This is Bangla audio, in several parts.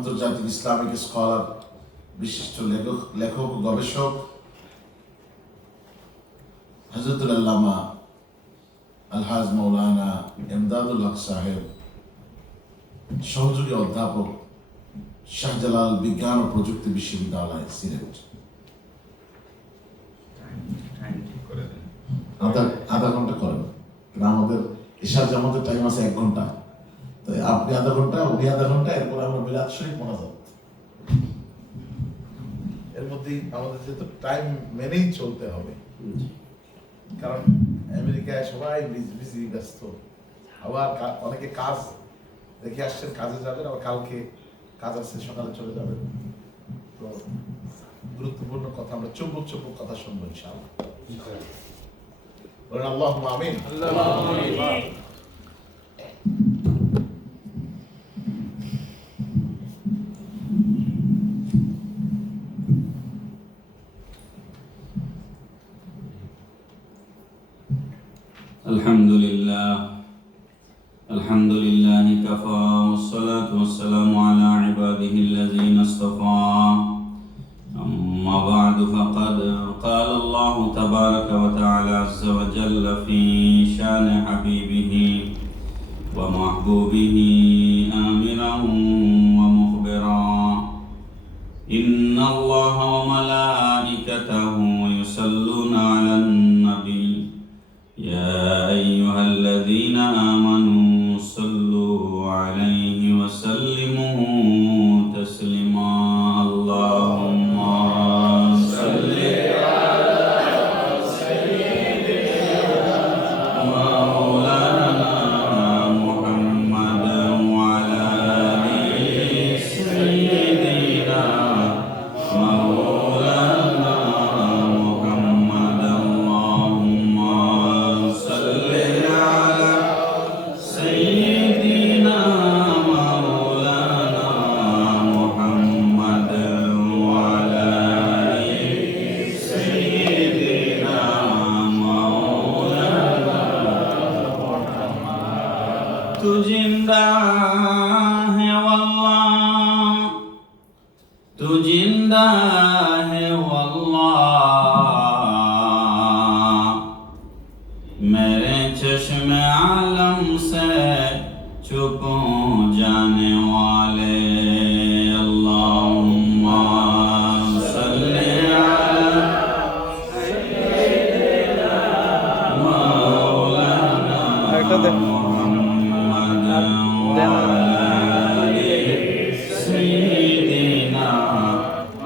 আন্তর্জাতিক ইসলামিক স্কলার, বিশিষ্ট লেখক ও গবেষক হযরতুল আল্লামা আলহাজ মাওলানা ইমদাদুল হক সাহেব, সহযোগী অধ্যাপক, শাহজালাল বিজ্ঞান ও প্রযুক্তি বিশ্ববিদ্যালয়, সিলেট। আধা ঘন্টা করেন, আমাদের ঈশার জামাতের টাইম আছে 1 ঘন্টা, তো আপনি আধা ঘন্টা, উনি আধা ঘন্টা, এরপর আমরা মিলাদ শরীফ মোনাজাত। এর মধ্যেই আমাদের যেহেতু টাইম মেনেই চলতে হবে, কারণ আমেরিকায় সবাই বিজি ব্যস্ত, আবার অনেকে কাজ দেখে আসছেন, কাজে যাবেন, আবার কালকে কাজ আছে, সকালে চলে যাবেন। তো গুরুত্বপূর্ণ কথা, আমরা চুম্বক চুম্বক কথা শুনবো ইনশাআল্লাহ। বলেন আল্লাহুম্মা আমিন। الحمد لله كفى والصلاة والسلام على عباده الذين اصطفى أما بعد فقد قال الله تبارك وتعالى عز وجل في شان حبيبه ومحبوبه آمرا ومخبرا إن الله وملائكته يصلون على النبي يا أيها الذين آمنوا صلوا عليه وسلموا تسليما اللهم صل على سيدنا مولانا محمد وعلى آل سيدنا مولانا محمد اللهم صل على سيدنا مولانا محمد وعلى آل سيدنا مولانا तू जिंदा है वल्लाह, तू जिंदा है वल्लाह, मेरे चश्मे आलम से छुप जाने वाले अल्लाहुम्मा सल्ली अला मौलाना मुहम्मद वअला आलि सय्यिदिना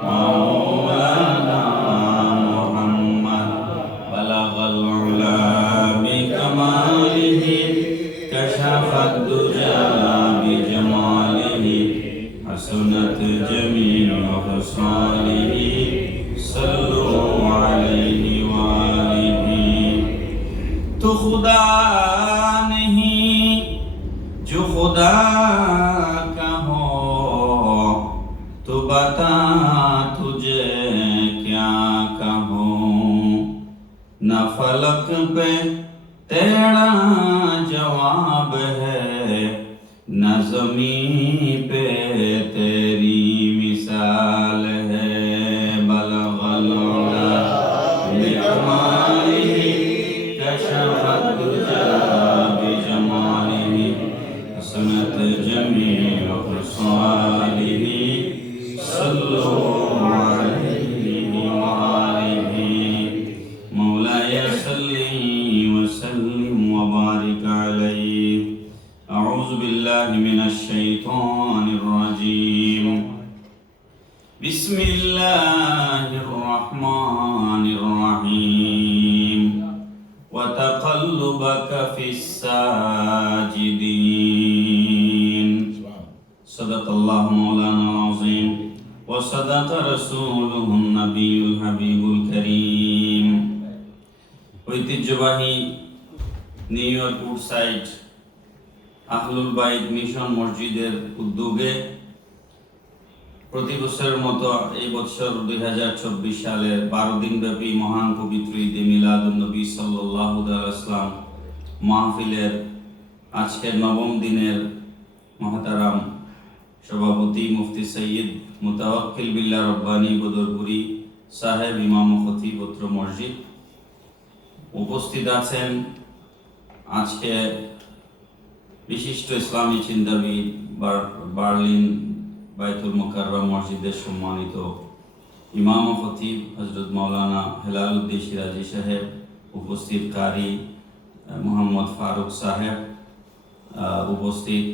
मौलाना मुहम्मद बलगल उला बिकमालिहि कशफत दुजा बिजमालिहि हसनत जमीउ खसालिहि सल्लु अलैहि वालिहि। तू खुदा नहीं जो खुदा का हो, तू बता तुझे क्या कहूँ, न फलक पे तेरा जवाब है, न ज़मीं पे तेरी मिसाल है। बलगल उला बिकमालिहि कशफत दुजा बिजमालिहि हसनत जमीउ खसालिहि सल्लु अलैहि वालिहि। मौलाया सल्ली वसल्लिम वबारिक अलैहि। अऊज़ु बिल्लाहि मिनश शैतानिर रजीम। बिस्मिल्लाहिर रहमानिर रहीम। वतक़ल्लुबक फिस्साजिदीन। सदक़ल्लाहु मौलाना अज़ीम व सदक़ रसूलुहुन नबियुल हबीबुल करीम। ঐতিহ্যবাহী নিউ ইয়র্ক উডসাইড আহলুল বাইত মিশন মসজিদের উদ্যোগে প্রতি বছরের মতো এই বছর 2024 সালের 12 দিনব্যাপী মহান পবিত্র ঈদে মিলাদুন নবী সাল্লাল্লাহু আলাইহি ওয়াসাল্লাম মাহফিলের আজকের 9ম দিনের মহতারাম সভাপতি মুফতি সৈয়দ মুতাওয়াক্কিল বিল্লাহ রব্বানী বদরপুরি সাহেব, ইমাম ও খতিব অত্র মসজিদ। উপস্থিত আছেন আজকে বিশিষ্ট ইসলামী চিন্তাবিদ, বার্লিন বাইতুল মুকাররম মসজিদের সম্মানিত ইমাম ও খতিব হযরত মাওলানা হেলালুদ্দিন সিরাজি সাহেব, উপস্থিত কারি মোহাম্মদ ফারুক সাহেব, উপস্থিত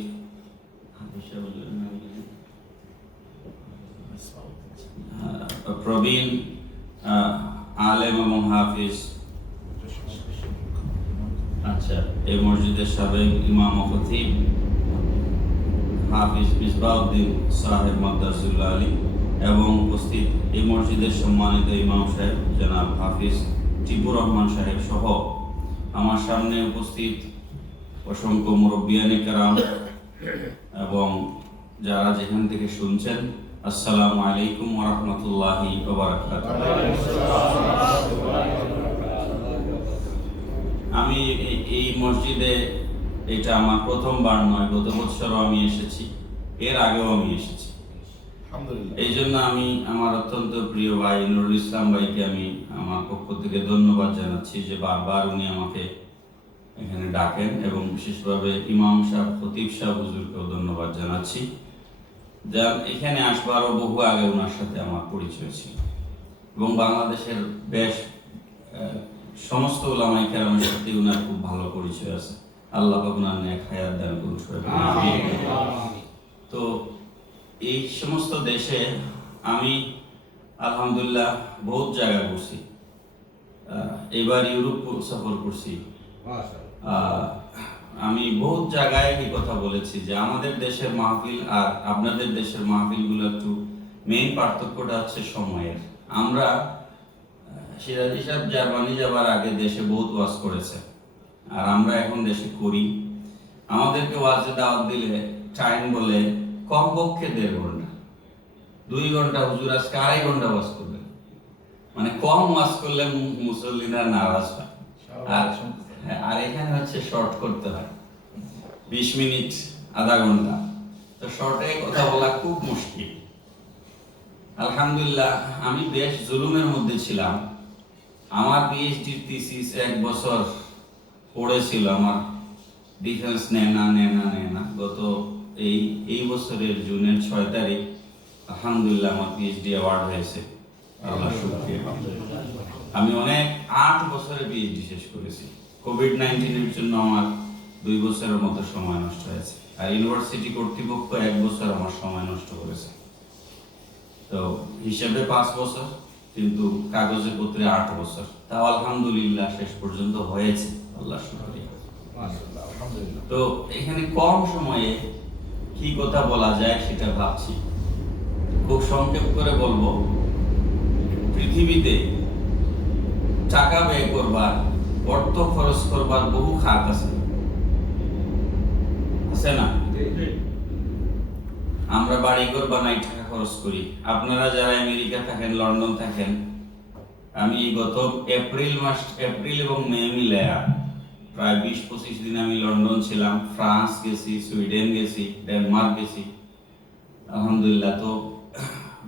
প্রবীণ আলেম এবং হাফিজ, আচ্ছা, এই মসজিদের সাবেক ইমাম ও খতিব হাফিজ মিসবাউদ্দিন সাহেব মাদ্দারুল্লাহ আলী, এবং উপস্থিত এই মসজিদের সম্মানিত ইমাম সাহেব জনাব হাফিজ টিপুর রহমান সাহেব সহ আমার সামনে উপস্থিত অসংখ্য মুরব্বিয়ানে কেরাম এবং যারা যেখান থেকে শুনছেন, আসসালামু আলাইকুম ওয়া রাহমাতুল্লাহি ওয়া বারাকাতুহু। আমি এই মসজিদে, এটা আমার প্রথমবার নয়, গত বছরও আমি এসেছি, এর আগেও আমি এসেছি। এই জন্য আমি আমার অত্যন্ত প্রিয় ভাই নুরুল ইসলাম ভাইকে আমি আমার পক্ষ থেকে ধন্যবাদ জানাচ্ছি যে বারবার উনি আমাকে এখানে ডাকেন, এবং বিশেষভাবে ইমাম সাহেব, খতিব সাহেব হুজুরকেও ধন্যবাদ জানাচ্ছি। এখানে আসবারও বহু আগে ওনার সাথে আমার পরিচয় ছিল, এবং বাংলাদেশের বেশ সমস্ত উলামায়ে কেরামের সাথে ওনার খুব ভালো পরিচয় আছে। আল্লাহ পাক ওনার নেক হায়াত দান করুন। তো এই সমস্ত দেশে আমি আলহামদুলিল্লাহ বহুত জায়গা ঘুরছি। এবার ইউরোপ সফর করছি। আমি বহুত জায়গায় এই কথা বলেছি যে আমাদের দেশের মাহফিল আর আপনাদের দেশের মাহফিলগুলো একটু মেইন পার্থক্যটা হচ্ছে সময়ের। আমরা সিরাজি সাহেব জার্মানি যাবার আগে দেশে বহুত ওয়াজ করেছে, আর আমরা এখন দেশে করি। আমাদেরকে ওয়াজে দাওয়াত দিলে টাইম বলে কমপক্ষে 1.5 ঘন্টা, 2 ঘন্টা, হুজুর আজকে 2.5 ঘন্টা ওয়াজ করবেন, মানে কম ওয়াজ করলে মুসল্লিরা নারাজ হয়। আর এখানে হচ্ছে শর্ট করতে হয়, 20 মিনিট, আধা ঘন্টা, তো শর্টে কথা বলা খুব মুশকিল। আলহামদুলিল্লাহ আমি বেশ জুলুমের মধ্যে ছিলাম। আমার পিএইচডি থিসিস 1 বছর পড়েছিল, আমার ডিফেন্স নেনা গত এই বছরের জুনের 6 তারিখ আলহামদুলিল্লাহ আমার পিএইচডি অ্যাওয়ার্ড হয়েছে, আল্লাহ শুকরিয়া। আমি অনেক 8 বছরে পিএইচডি শেষ করেছি। কোভিড-19 এর জন্য আমার 2 বছরের মতো সময় নষ্ট হয়েছে, আর ইউনিভার্সিটি কর্তৃপক্ষ 1 বছর আমার সময় নষ্ট করেছে। তো হিসেবে 5 বছর, কিন্তু কাগজে পত্রে 8 বছর। তাও আলহামদুলিল্লাহ শেষ পর্যন্ত হয়েছে, আল্লাহ শুকরিয়া। তো এখানে কম সময়ে কি কথা বলা যায় সেটা ভাবছি। খুব সংক্ষেপ করে বলবো, পৃথিবীতে টাকা ব্যয় করবার, অর্থ খরচ করবার বহু খাত আছে না? আমরা বাড়িঘর বানাই, টাকা খরচ করি। আপনারা যারা আমেরিকা থাকেন, লন্ডন থাকেন, আমি গত এপ্রিল এবং মে মিলায়া প্রায় 20-25 দিন আমি লন্ডন ছিলাম। ফ্রান্স গেছি, সুইডেন গেছি, ডেনমার্ক গেছি, আলহামদুলিল্লাহ। তো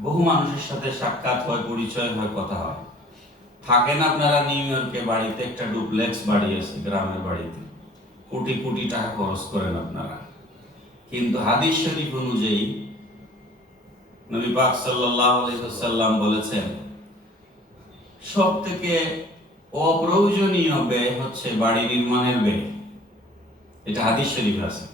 বহু মানুষের সাথে সাক্ষাৎ হয়, পরিচয় হয়, কথা হয়। থাকেন আপনারা নিউ ইয়র্কে, বাড়িতে একটা ডুপ্লেক্স বাড়ি আছে, গ্রামের বাড়িতে কোটি কোটি টাকা খরচ করেন আপনারা, কিন্তু হাদিস শরীফ অনুযায়ী নবী পাক সাল্লাল্লাহু আলাইহি ওয়াসাল্লাম বলেছেন সবথেকে অপ্রয়োজনীয় ব্যয় হচ্ছে বাড়ি নির্মাণের ব্যয়। এটা হাদিস শরীফ আছে।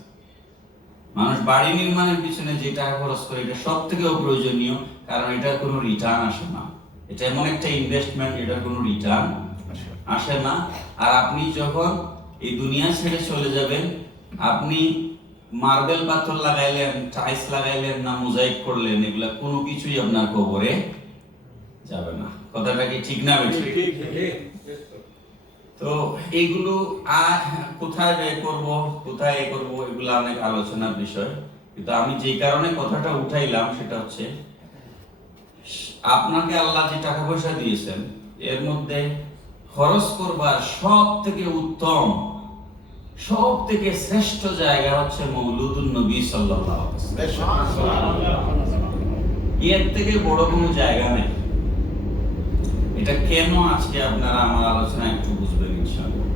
মানুষ বাড়ি নির্মাণের পিছনে যে টাকা খরচ করে, এটা সবথেকে অপ্রয়োজনীয়, কারণ এটার কোনো রিটার্ন আসে না। এটা এমন একটা ইনভেস্টমেন্ট, এটার কোনো রিটার্ন আসে না। আর আপনি যখন এই দুনিয়া ছেড়ে চলে যাবেন, আপনি মার্বেল পাথর লাগাইলেন, টাইলস লাগাইলেন না মোজাইক করলেন, এগুলা কোনো কিছুই আপনার কবরে যাবে না। কথাটা কি ঠিক না? ঠিক। তো এইগুলো কোথায় ব্যয় করব, কোথায় করব, এগুলো অনেক আলোচনার বিষয়। কিন্তু আমি যে কারণে কথাটা উঠাইলাম সেটা হচ্ছে, আপনাকে আল্লাহ যে টাকা পয়সা দিয়েছেন, এর মধ্যে খরচ করবার সব থেকে উত্তম সব থেকে শ্রেষ্ঠ জায়গা হচ্ছে মৌলুদুন নবী সাল্লাল্লাহু আলাইহি ওয়াসাল্লাম। এর থেকে বড় কোনো জায়গা নেই। এটা কেন আজকে আপনারা আমার আলোচনা একটু বুঝবেন ইনশাআল্লাহ।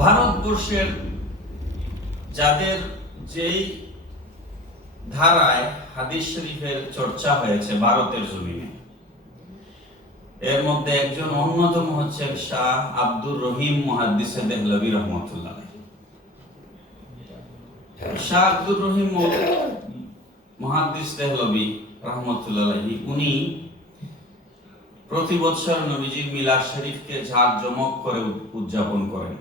ভারতবর্ষের যাদের যেই ধারায় হাদিস শরীফের চর্চা হয়েছে ভারতের জমিনে, এর মধ্যে একজন অন্যতম হচ্ছেন শাহ আব্দুর রহিম মুহাদ্দিসে দেহলভী রহমতুল্লাহ আলাইহি। শাহ আব্দুর রহিম মুহাদ্দিস দেহলভী রহমতুল্লাহ আলাইহি উনি প্রতি বছর নবীজির মিলাদ শরীফকে জাঁকজমক করে উদযাপন করেন।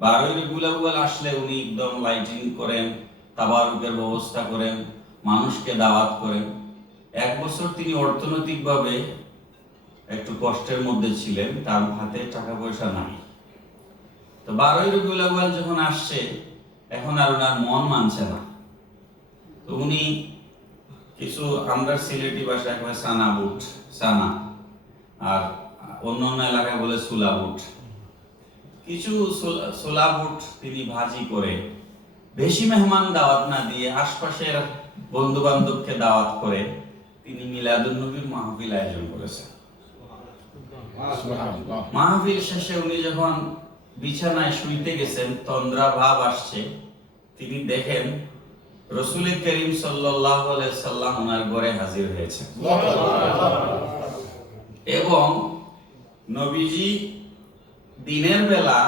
12 রবিউল আউয়াল আসলে উনি একদম লাইটিং করেন, তাবারুকের ব্যবস্থা করেন, মানুষকে দাওয়াত করেন। এক বছর তিনি অর্থনৈতিকভাবে একটু কষ্টের মধ্যে ছিলেন, তার হাতে টাকা পয়সা নাই। তো 12 রবিউল আউয়াল যখন আসছে, এখন আর ওনার মন মানছে না। তো উনি কিছু, আমরা সিলেটি ভাষায় কয় সানা বুট, সানা, আর অন্য অন্য এলাকায় বলে সুলা বুট, কিছু সোলা বুট তিনি ভাজি করে বেশি মেহমান দাওয়াত না দিয়ে আশপাশের বন্ধু বান্ধবকে দাওয়াত করে তিনি মিলাদুন নবীর মাহফিল আয়োজন করেছেন। মাহফিল শেষে উনি যখন বিছানায় শুইতে গেছেন, তন্দ্রা ভাব আসছে, তিনি দেখেন রাসূল করিম সাল্লাল্লাহু আলাইহি সাল্লাম ওনার ঘরে হাজির হয়েছে এবং নবীজি দিনের বেলা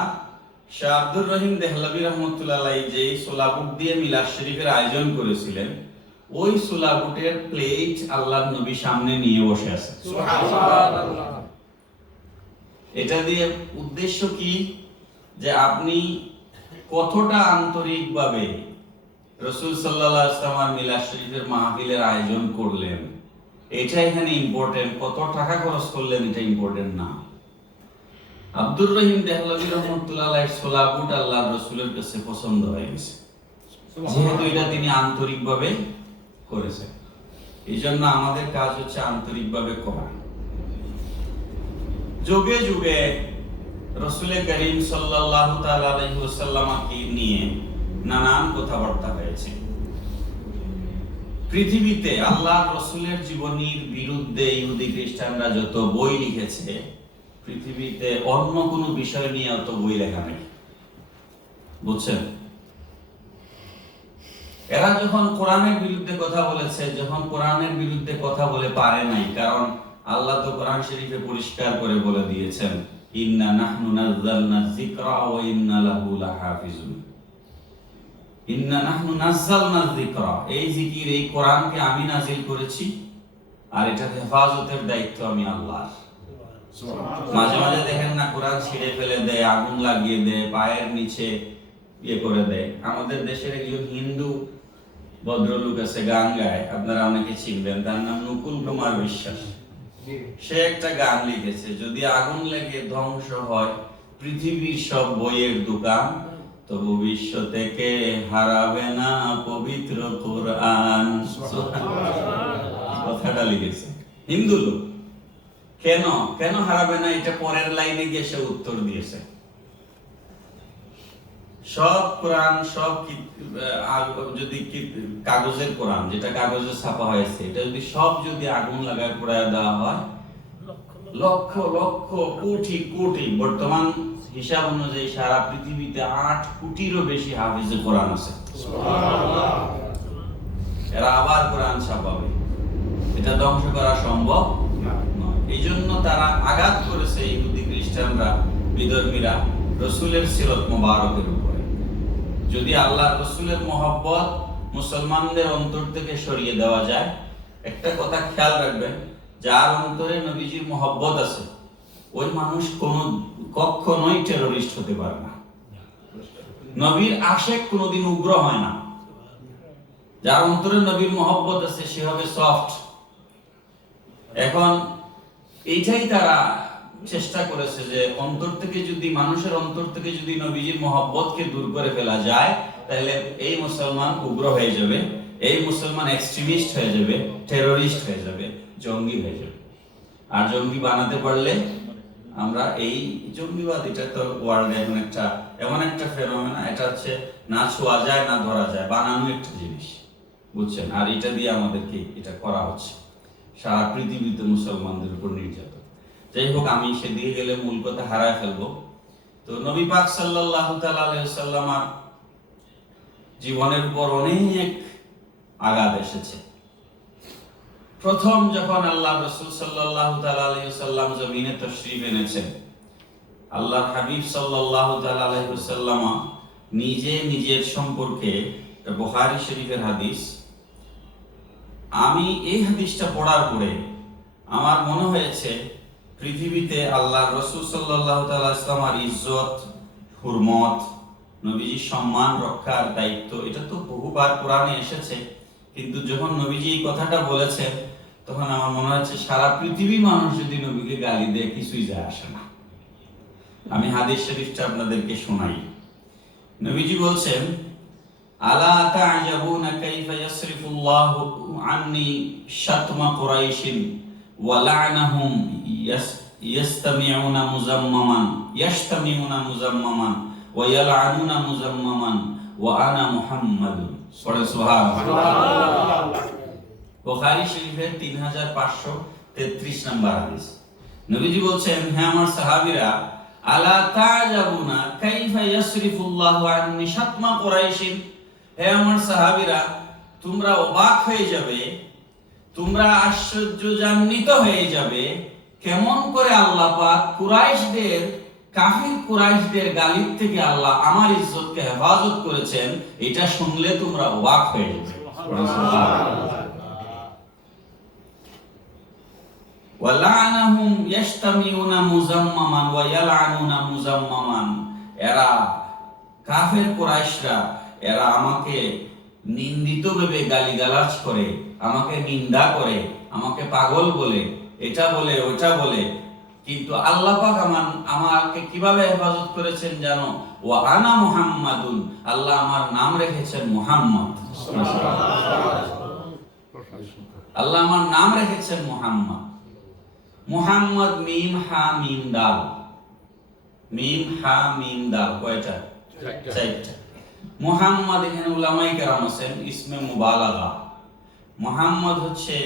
শাহ আব্দুর রহিম দেহলভী রহমতুল্লাহ আলাইহি যে সোলাবুট দিয়ে মিলাদ শরীফের আয়োজন করেছিলেন, ওই সোলাবুটের প্লেট আল্লাহর নবী সামনে নিয়ে বসে আছে। সুবহানাল্লাহ। এটা দিয়ে উদ্দেশ্য কি, যে আপনি কতটা আন্তরিকভাবে রাসূল সাল্লাল্লাহু আলাইহি ওয়াসাল্লাম মিলাদ শরীফের মাহফিলের আয়োজন করলেন, এটা এখানে ইম্পর্টেন্ট। কত টাকা খরচ করলেন এটা ইম্পর্টেন্ট না। আব্দুর রহিম দেহলভী রহমতুল্লাহ আলাইহির সোলাবুট আল্লাহর রাসূলের কাছে পছন্দ হয়ে গেছে, যেহেতু এটা তিনি আন্তরিকভাবে করেছেন। এই জন্য আমাদের কাজ হচ্ছে আন্তরিকভাবে করা। যুগে যুগে রাসূল করিম সাল্লাল্লাহু তাআলা আলাইহি ওয়াসাল্লামকে নিয়ে নানান কথাবার্তা হয়েছে। পৃথিবীতে আল্লাহর রাসূলের জীবনীর বিরুদ্ধে ইহুদি খ্রিস্টানরা যত বই লিখেছে, পৃথিবীতে অন্য কোনো বিষয় নিয়ে অত বই লেখা নেই, বুঝছেন? এরা যখন কোরআনের বিরুদ্ধে কথা বলেছে, যখন কোরআনের বিরুদ্ধে কথা বলে পারে নাই, কারণ আল্লাহ তো কোরআন শরীফে পরিষ্কার করে বলে দিয়েছেন, ইন্না নাহনু নাযালনা যিকরা ওয়া ইন্না লাহু লাহাফিজুন। ইন্না নাহনু নাযালনা যিকরা, এই জিকির, এই কোরআনকে আমি নাজিল করেছি, আর এটার হেফাজতের দায়িত্ব আমি আল্লাহর। মাঝে মাঝে দেখেন না, কোরআন ছিঁড়ে ফেলে দেয়, আগুন লাগিয়ে দেয়, পায়ের নিচে ইয়ে করে দেয়। আমাদের দেশের একজন হিন্দু ভদ্রলোক আছে, গান গায়, আপনারা অনেকে চিনবেন, তার নাম নকুল কুমার বিশ্বাস। সে একটা গান লিখেছে, যদি আগুন লেগে ধ্বংস হয় পৃথিবীর সব বইয়ের দোকান, তবু বিশ্ব থেকে হারাবে না পবিত্র কোরআন। কথাটা লিখেছে হিন্দু লোক। কেন কেন হারাবে না, এটা পরের লাইনে গিয়ে সে উত্তর দিয়েছে। সব কোরআন, সব যদি কাগজের কোরআন, যেটা কাগজে ছাপা হয়েছে, এটা যদি সব আগুন লাগায় পোড়ায় দেওয়া হয়, লক্ষ লক্ষ কোটি কোটি, বর্তমান হিসাব অনুযায়ী সারা পৃথিবীতে 8 কোটিরও বেশি হাফিজে কোরআন আছে। এরা আবার কোরআন ছাপাবে, এটা ধ্বংস করা সম্ভব নয়। এই জন্য তারা আঘাত করেছে, ইহুদি খ্রিস্টানরা, বিধর্মীরা, রাসূলের সিরাত মুবারকের উপরে। যদি আল্লাহর রাসূলের মহব্বত মুসলমানদের অন্তর থেকে সরিয়ে দেওয়া যায়, একটা কথা খেয়াল রাখবেন, যার অন্তরে নবীজির মহব্বত আছে, ওই মানুষ কখনোই টেররিস্ট হতে পারে না। নবীর আশেক কোনোদিন উগ্র হয় না। যার অন্তরে নবীর মহব্বত আছে, সে হবে সফট। এখন এইটাই তারা চেষ্টা করেছে, যে অন্তর থেকে যদি, মানুষের অন্তর থেকে যদি নবীজির মহব্বতকে দূর করে ফেলা যায়, তাহলে এই মুসলমান উগ্র হয়ে যাবে, এই মুসলমান এক্সট্রিমিস্ট হয়ে যাবে, টেররিস্ট হয়ে যাবে, জঙ্গি হয়ে যাবে। আর জঙ্গি বানাতে পারলে আমরা এই জঙ্গিবাদ, এটা তো ওয়ার্ল্ডে এমন একটা ফেনোমেনা, এটা হচ্ছে না ছোঁয়া যায় না ধরা যায়, বানানো একটা জিনিস, বুঝছেন? আর এটা দিয়ে আমাদেরকে এটা করা হচ্ছে, সারা পৃথিবীতে মুসলমানদের উপর নির্যাতন। যাই হোক, আমি সেদিকে গেলে মূল কথা হারায় ফেলবো। তো নবী পাক সাল্লাল্লাহু তাআলা আলাইহি ওয়াসাল্লাম জীবনের উপর অনেক আঘাত এসেছে। প্রথম যখন আল্লাহ রাসূল সাল্লাল্লাহু তাআলা আলাইহি ওয়াসাল্লাম জমিনে তাশরীফ এনেছেন, আল্লাহর হাবিব সাল্লাল্লাহু তাআলা আলাইহি ওয়াসাল্লাম নিজে নিজের সম্পর্কে, বুখারী শরীফের হাদিস, আমি এই হাদিসটা পড়ার পরে আমার মনে হয়েছে পৃথিবীতে আল্লাহর রাসূল সাল্লাল্লাহু তাআলা আলাইহি ওয়াসাল্লামের ইজ্জত, হুরমত, নবীজির সম্মান রক্ষার দায়িত্ব, এটা তো বহুবার কোরআনে এসেছে, কিন্তু যখন নবীজি এই কথাটা বলেছেন তখন আমার মনে হচ্ছে সারা পৃথিবীর মানুষ যদি নবীকে গালি দেয় কিছুই যায় আসে না। আমি হাদিস শরীফটা আপনাদেরকে শোনাই। নবীজি বলছেন, আলা তা'জাবুনা কাইফা ইয়াসরিফুল্লাহু আন্নি শাতমা কুরাইশিন ওয়া লা'নাহুম ইয়াস্তামিউনা মুজাম্মামান ওয়া ইয়ালআনুনা মুজাম্মামান ওয়া আনা মুহাম্মাদুন। সুবহানাল্লাহ। বুখারী শরীফের 3533 নম্বর হাদিস। নবীজি বলছেন, হে আমার সাহাবীরা, আলা তা'জাবুনা কাইফা ইয়াসরিফুল্লাহু আন্নি শাতমা কুরাইশিন, হে আমার সাহাবীরা, তোমরা অবাক হয়ে যাবে, তোমরা আশ্চর্যজনিত হয়ে যাবে কেমন করে আল্লাহ পাক কুরাইশদের, কাফির কুরাইশদের গালির থেকে আল্লাহ আমার ইজ্জতকে হেফাজত করেছেন। এটা শুনলে তোমরা অবাক হয়ে যাবে। ওয়ালানাহুম ইয়াশতামিউনা মুজাম্মামান ওয়া ইয়ালআনুনা মুজাম্মামান, এরা কাফের কুরাইশরা, এরা আমাকে নিন্দিত ভেবে গালিগালাজ করে, আমাকে নিন্দা করে, আমাকে পাগল বলে, এটা বলে ওটা বলে, কিন্তু আল্লাহ পাক আমাকে কিভাবে হেফাজত করেছেন জানো? ওয়া আনা মুহাম্মাদুন, আল্লাহ আমার নাম রেখেছেন মুহাম্মদ। আল্লাহ আমার নাম রেখেছেন মুহাম্মদ। মুহাম্মদ মিম হা মিম দাল, মিম হা মিম দাল কয়টা? চারটা। মুহাম্মদ, এখানে উলামায়ে কেরাম আছেন, ইসমে মুবালাগা। মুহাম্মদ হচ্ছে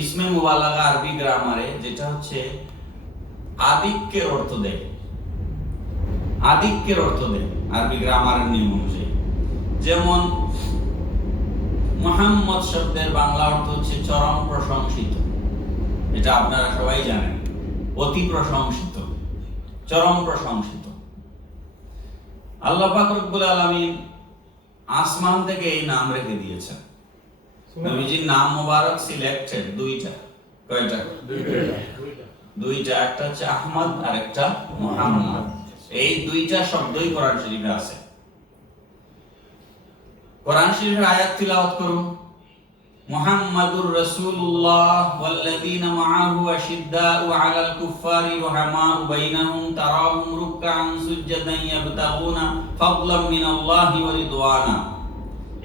ইসমে মুবালাগা আরবি গ্রামারে, যেটা হচ্ছে আধিক্যের অর্থ দেয়, আধিক্যের অর্থ দেয় আরবি গ্রামারের নিয়ম অনুযায়ী। যেমন মুহাম্মদ শব্দের বাংলা অর্থ হচ্ছে চরম প্রশংসিত, এটা আপনারা সবাই জানেন, অতি প্রশংসিত, চরম প্রশংসিত। আল্লাহ পাক রব্বুল আলামিন আসমান থেকে এই নাম রেখে দিয়েছেন। নবীজির নাম মোবারক সিলেক্টেড দুইটা, কয়টা? দুইটা, একটা হচ্ছে আহমদ আর একটা মুহাম্মদ। এই দুইটা শব্দই কোরআন শরীফে আছে। কোরআন শরীফের আয়াত তিলাওয়াত করুন। মুহাম্মাদুর রাসূলুল্লাহ ওয়াল্লাযীনা মাআহু আশিদ্দাউ আলাল কুফফারি রুহামাউ বাইনাহুম তারাহুম রুকআন সুজদান ইয়াবতাগুনা ফাদলাম মিনাল্লাহি ওয়া রিদওয়ানা।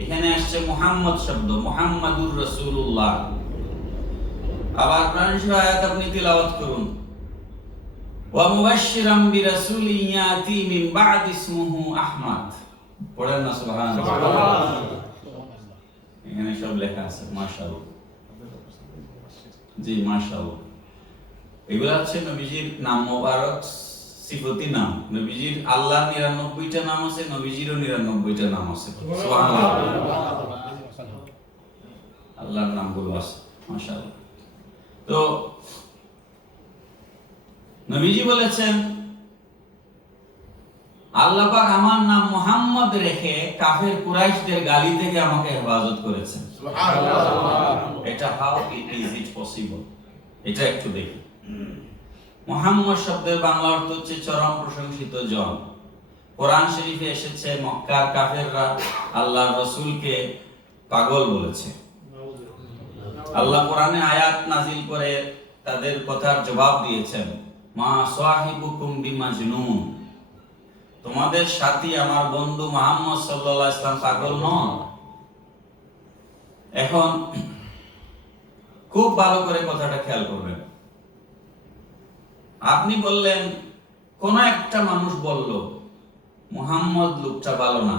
এখানে আসছে মুহাম্মদ শব্দ, মুহাম্মাদুর রাসূলুল্লাহ। আবার কোরআন শরীফের আয়াত আপনি তিলাওয়াত করুন। ওয়া মুবাশশিরাম বিরাসূলিন ইয়াতি মিন বা'দি ইসমুহু আহমদ। পড়েন না সুবহানাল্লাহ। এখানে সব লেখা আছে, মাশাআল্লাহ। জি মাশাআল্লাহ। এগুলা হচ্ছে নবীজির নাম মোবারক, সিফতি নাম। নবীজির আল্লাহর 99টা নাম আছে, নবীজিরও 99টা নাম আছে। সুবহানাল্লাহ। আল্লাহর নামগুলো আছে, মাশাআল্লাহ। তো নবীজি বলেছেন, আল্লাহ পাক আমার নাম মুহাম্মদ রেখে কাফের কুরাইশদের গালি থেকে আমাকে হেফাজত করেছেন। সুবহানাল্লাহ। এটা হাউ ইজ ইট পসিবল? এটা একটু দেখি। মুহাম্মদ শব্দের বাংলা অর্থ হচ্ছে চরম প্রশংসিত জন। কোরআন শরীফে এসেছে মক্কার কাফেররা আল্লাহর রাসূলকে পাগল বলেছে। আল্লাহ কোরআনে আয়াত নাজিল করে তাদের কথার জবাব দিয়েছেন, মা সাহিবুকুম বিমাজনুন, তোমাদের সাথী আমার বন্ধু মুহাম্মদ সাল্লাল্লাহু আলাইহি ওয়াসাল্লাম পাগল নন। এখন খুব ভালো করে কথাটা খেয়াল করবেন। আপনি বললেন, কোন একটা মানুষ বলল মুহাম্মদ লোকটা ভালো না,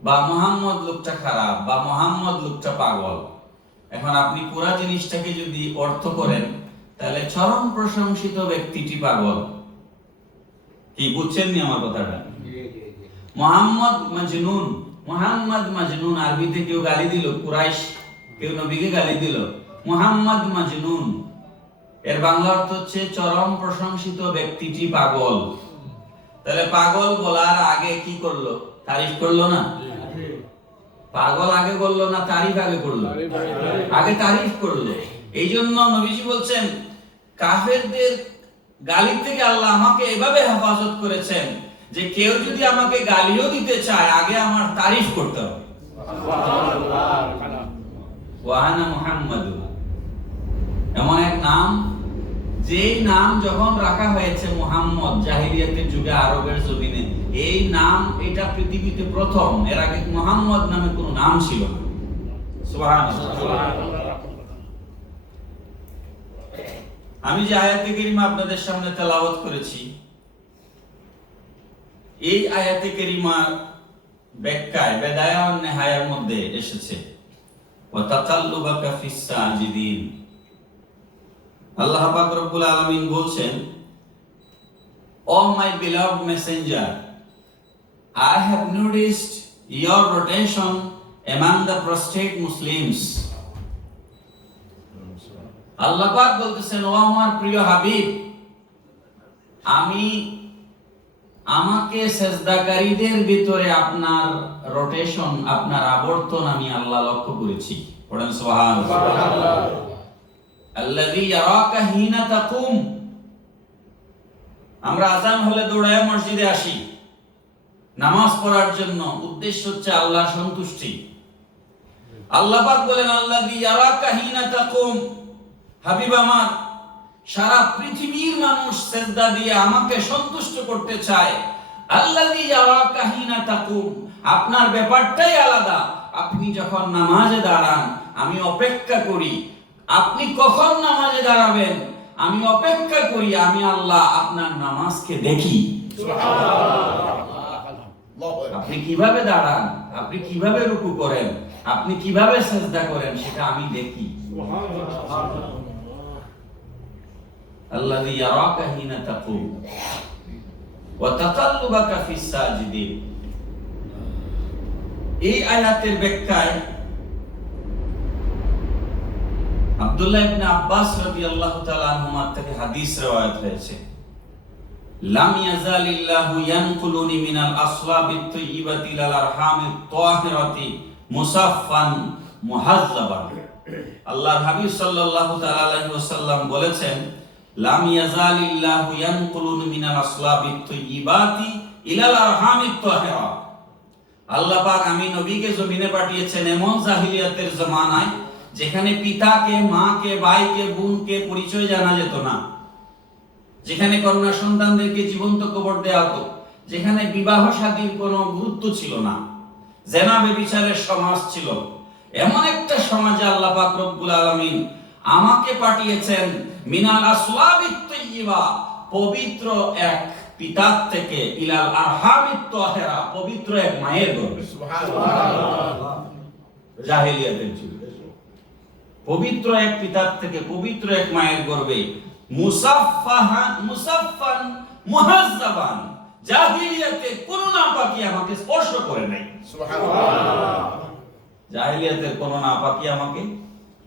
বা মুহাম্মদ লোকটা খারাপ, বা মুহাম্মদ লোকটা পাগল। এখন আপনি পুরা জিনিসটাকে যদি অর্থ করেন, তাহলে চরম প্রশংসিত ব্যক্তিটি পাগল। কি বুঝছেন নি আমার কথাটা? মুহাম্মদ মাজনুন, মুহাম্মদ মাজনুন আরবিতে কেউ গালি দিল, কুরাইশ কেউ নবীকে গালি দিল, মুহাম্মদ মাজনুন, এর বাংলা অর্থ হচ্ছে চরম প্রশংসিত ব্যক্তিটি পাগল। তাহলে পাগল বলার আগে কি করলো? তারিফ করলো না? পাগল আগে বললো না তারিফ আগে করলো? আগে তারিফ করলো। এই জন্য নবীজি বলছেন, কাফেরদের গালি থেকে আল্লাহ আমাকে এভাবে হেফাজত করেছেন যে কেউ যদি আমাকে গালিও দিতে চায়, আগে আমার তারিফ করতে হবে। ওয়াহানা মুহাম্মাদু, এমন এক নাম, যেই নাম যখন রাখা হয়েছে মুহাম্মদ জাহিলিয়াতের যুগে আরবের জমিনে, এই নাম এটা পৃথিবীতে প্রথম। এর আগে মুহাম্মদ নামে কোনো নাম ছিল না। সুবহানাল্লাহ। আমি যে আয়াতে কারিমা আপনাদের সামনে তেলাওয়াত করেছি, এই আয়াতে কারিমার ব্যাখ্যায় বেদায়া ওয়া নিহায়ার মধ্যে এসেছে ওয়া তাকাল্লুবাকা ফিস সাজিদিন। আল্লাহ পাক রব্বুল আলামিন বলছেন, O my beloved messenger, I have noticed your rotation among the prostrate Muslims. আল্লাহ পাক বলতেছেন, ও আমার প্রিয় হাবিব, আমি আমাকে সেজদাকারীদের ভিতরে আপনার রোটেশন, আপনার আবর্তন আমি আল্লাহ লক্ষ্য করেছি। পড়েন সুবহানাল্লাহ। আল্লাযী ইয়ারাকা হিনা তাকুম, আমরা আযান হলে দৌড়ায় মসজিদে আসি নামাজ পড়ার জন্য, উদ্দেশ্য হচ্ছে আল্লাহর সন্তুষ্টি। আল্লাহ পাক বলেন, আল্লাযী ইয়ারাকা হিনা তাকুম, হাবিব আমার, সারা পৃথিবীর মানুষ সিজদা দিয়ে আমাকে সন্তুষ্ট করতে চায়। আল্লাযী ইয়ারাকা হিনা তাকুম, আপনার ব্যাপারটাই আলাদা। আপনি যখন নামাজে দাঁড়ান, আমি অপেক্ষা করি আপনি কখন নামাজে দাঁড়াবেন, আমি অপেক্ষা করি, আমি আল্লাহ আপনার নামাজকে দেখি। আপনি কিভাবে দাঁড়ান, আপনি কিভাবে রুকু করেন, আপনি কিভাবে সিজদা করেন, সেটা আমি দেখি। আল্লাযী ইয়ারাকা হিনা তাকুম ওয়া তাকাল্লুবাকা ফিস সাজিদিন। এই আয়াতের ব্যাখ্যায় আব্দুল্লাহ ইবনে আব্বাস রাদিয়াল্লাহু তাআলা আনহুমা থেকে হাদিস রওয়ায়াত হয়েছে, লাম ইয়াজালিল্লাহু ইয়ানকুলুনি মিনাল আসলাবিত তাইয়্যিবাতি ইলাল আরহামিত তাহিরাতি মুসাফফান মুহাজ্জাবান। আল্লাহর হাবিব সাল্লাল্লাহু তাআলা আলাইহি ওয়াসাল্লাম বলেছেন, লাম ইয়াজালিল্লাহু ইয়ানকুলুনি মিনাল আসলাবিত তাইয়্যিবাতি ইলাল আরহামিত তাহিরা। আল্লাহ পাক আমি নবীকে জমিনে পাঠিয়েছেন এমন জাহিলিয়াতের জমানায় যেখানে পিতাকে, মাকে, ভাইকে, বোনকে পরিচয় জানা যেত না, যেখানে কন্যা সন্তানদেরকে জীবন্ত কবর দেওয়া হতো, যেখানে বিবাহ শাদীর কোনো গুরুত্ব ছিল না, জেনা ব্যভিচারের সমাজ ছিল। এমন একটা সমাজে আল্লাহ পাক রব্বুল আলামিন আমাকে পাঠিয়েছেন মিনাল আসলাবিত তাইয়্যিবা, পবিত্র এক পিতার থেকে, ইলাল আরহামিত তাহিরা, পবিত্র এক মায়ের গর্ভে। সুবহানাল্লাহ। জাহিলিয়াতের যুগে পবিত্র এক পিতার থেকে, পবিত্র এক মায়ের গর্ভে, মুসাফফান মুহাজ্জাবান, জাহিলিয়াতে কোন নাপাকি আমাকে স্পর্শ করে নাই। সুবহানাল্লাহ। জাহিলিয়াতের কোন নাপাকি আমাকে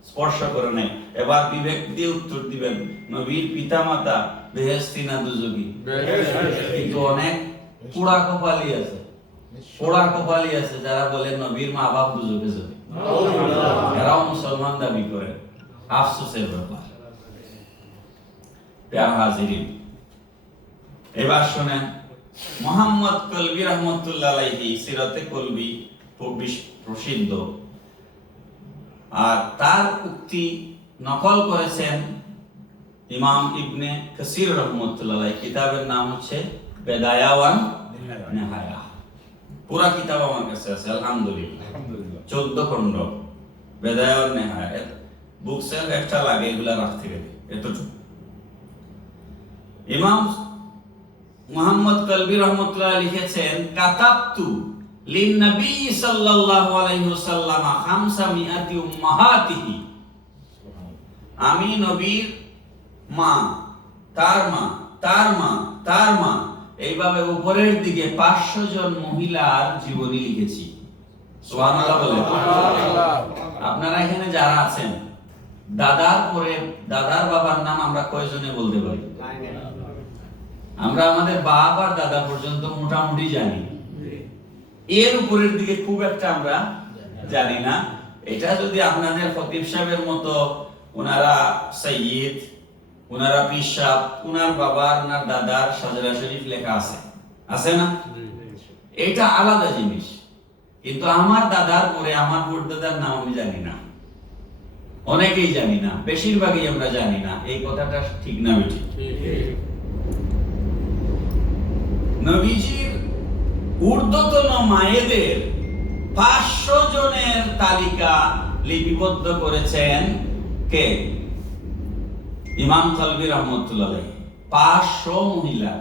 স্পর্শ করে নাই। এবার বিবেক দিয়ে উত্তর দিবেন, নবীর পিতামাতা বেহেশতি না দুজকি? কিন্তু অনেক পোড়া কপালি আছে, পোড়া কপালি আছে যারা বলে নবীর মা বাপ দুজকে যাবে, এরাও মুসলমান দাবি করে। আফসোসের ব্যাপার। প্যারা হাজিরিন, এবার শোনেন, মুহাম্মদ কলবি রাহমাতুল্লাহ আলাইহি, সিরাতে কলবি খুব প্রসিদ্ধ, আর তার উক্তি নকল করেছেন ইমাম ইবনে কাসির রাহমাতুল্লাহ আলাইহি। কিতাবের নাম হচ্ছে বেদায়া ওয়া নিহায়া। পুরা কিতাব আমার কাছে আছে আলহামদুলিল্লাহ, 14 খণ্ড, বেদায়া ওয়া নিহায়া। বুক সেল একটা লাগে এগুলা রাখতে গেলে এতটুকু। ইমাম মুহাম্মদ কলবি রহমতুল্লাহ লিখেছেন, কাতাবতু লিন নবী সাল্লাল্লাহু আলাইহি ওয়াসাল্লাম 500 উম্মাহাতিহি, আমি নবীর মা, তার মা, তার মা, তার মা, এইভাবে উপরের দিকে 500 জন মহিলার জীবনী লিখেছি। সুবহানাল্লাহ বলেন। আপনারা এখানে যারা আছেন, দাদার পরে দাদার বাবার নাম আমরা কয়জনে বলতে পারি? আমরা আমাদের বাপ আর দাদা পর্যন্ত মোটামুটি জানি, এর উপরের দিকে খুব একটা আমরা জানি না। এটা যদি আপনাদের খতিব সাহেবের মতো ওনারা সৈয়দ, ওনারা পীর সাহেব, ওনার বাবার ওনার দাদার সাজরা শরীফ লেখা আছে, আছে না? এটা আলাদা জিনিস। কিন্তু আমার দাদার পরে আমার দাদার নাম আমি জানি না, অনেকেই জানি না, বেশিরভাগই আমরা জানি না। এই কথাটা ঠিক না বেঠি? নবীজির ঊর্ধ্বতন মায়েদের 500 জনের তালিকা লিপিবদ্ধ করেছেন কে? ইমাম কলবি রহমতুল্লাহ। 500 মহিলা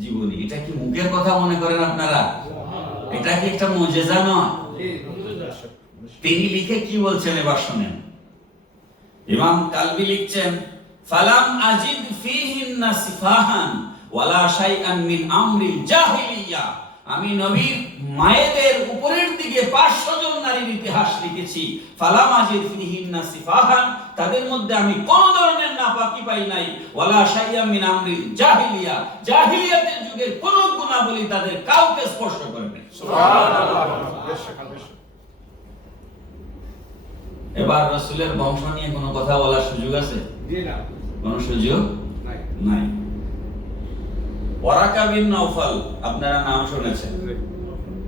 জীবনী। এটা কি মুখের কথা মনে করেন আপনারা? এটা কি একটা মুজিজা নয়? তিনি লিখে কি বলছেন এবার শুনেন। ইমাম কালবি লিখছেন, ফালাম আজিদ ফিহিন্না সিফাহান ওয়ালা শাইআন মিন আমরিল জাহিলিয়া, আমি নবীর মায়েদের উপরের দিকে 500 জন নারীর ইতিহাস লিখেছি। ফালাম আজিদ ফিহিন্না সিফাহান, তাদের মধ্যে আমি কোন ধরনের নাপাকি পাই নাই। ওয়ালা শাইআন মিন আমরিল জাহিলিয়া, জাহিলিয়াতের যুগের কোন গুনাহবলী তাদের কাউকে স্পর্শ করে নাই। সুবহানাল্লাহ। এবার রাসূলের বংশ নিয়ে কোনো কথা বলার সুযোগ আছে? কোন সুযোগ নাই। ওয়ারাকা বিন নওফল, আপনারা নাম শুনেছেন।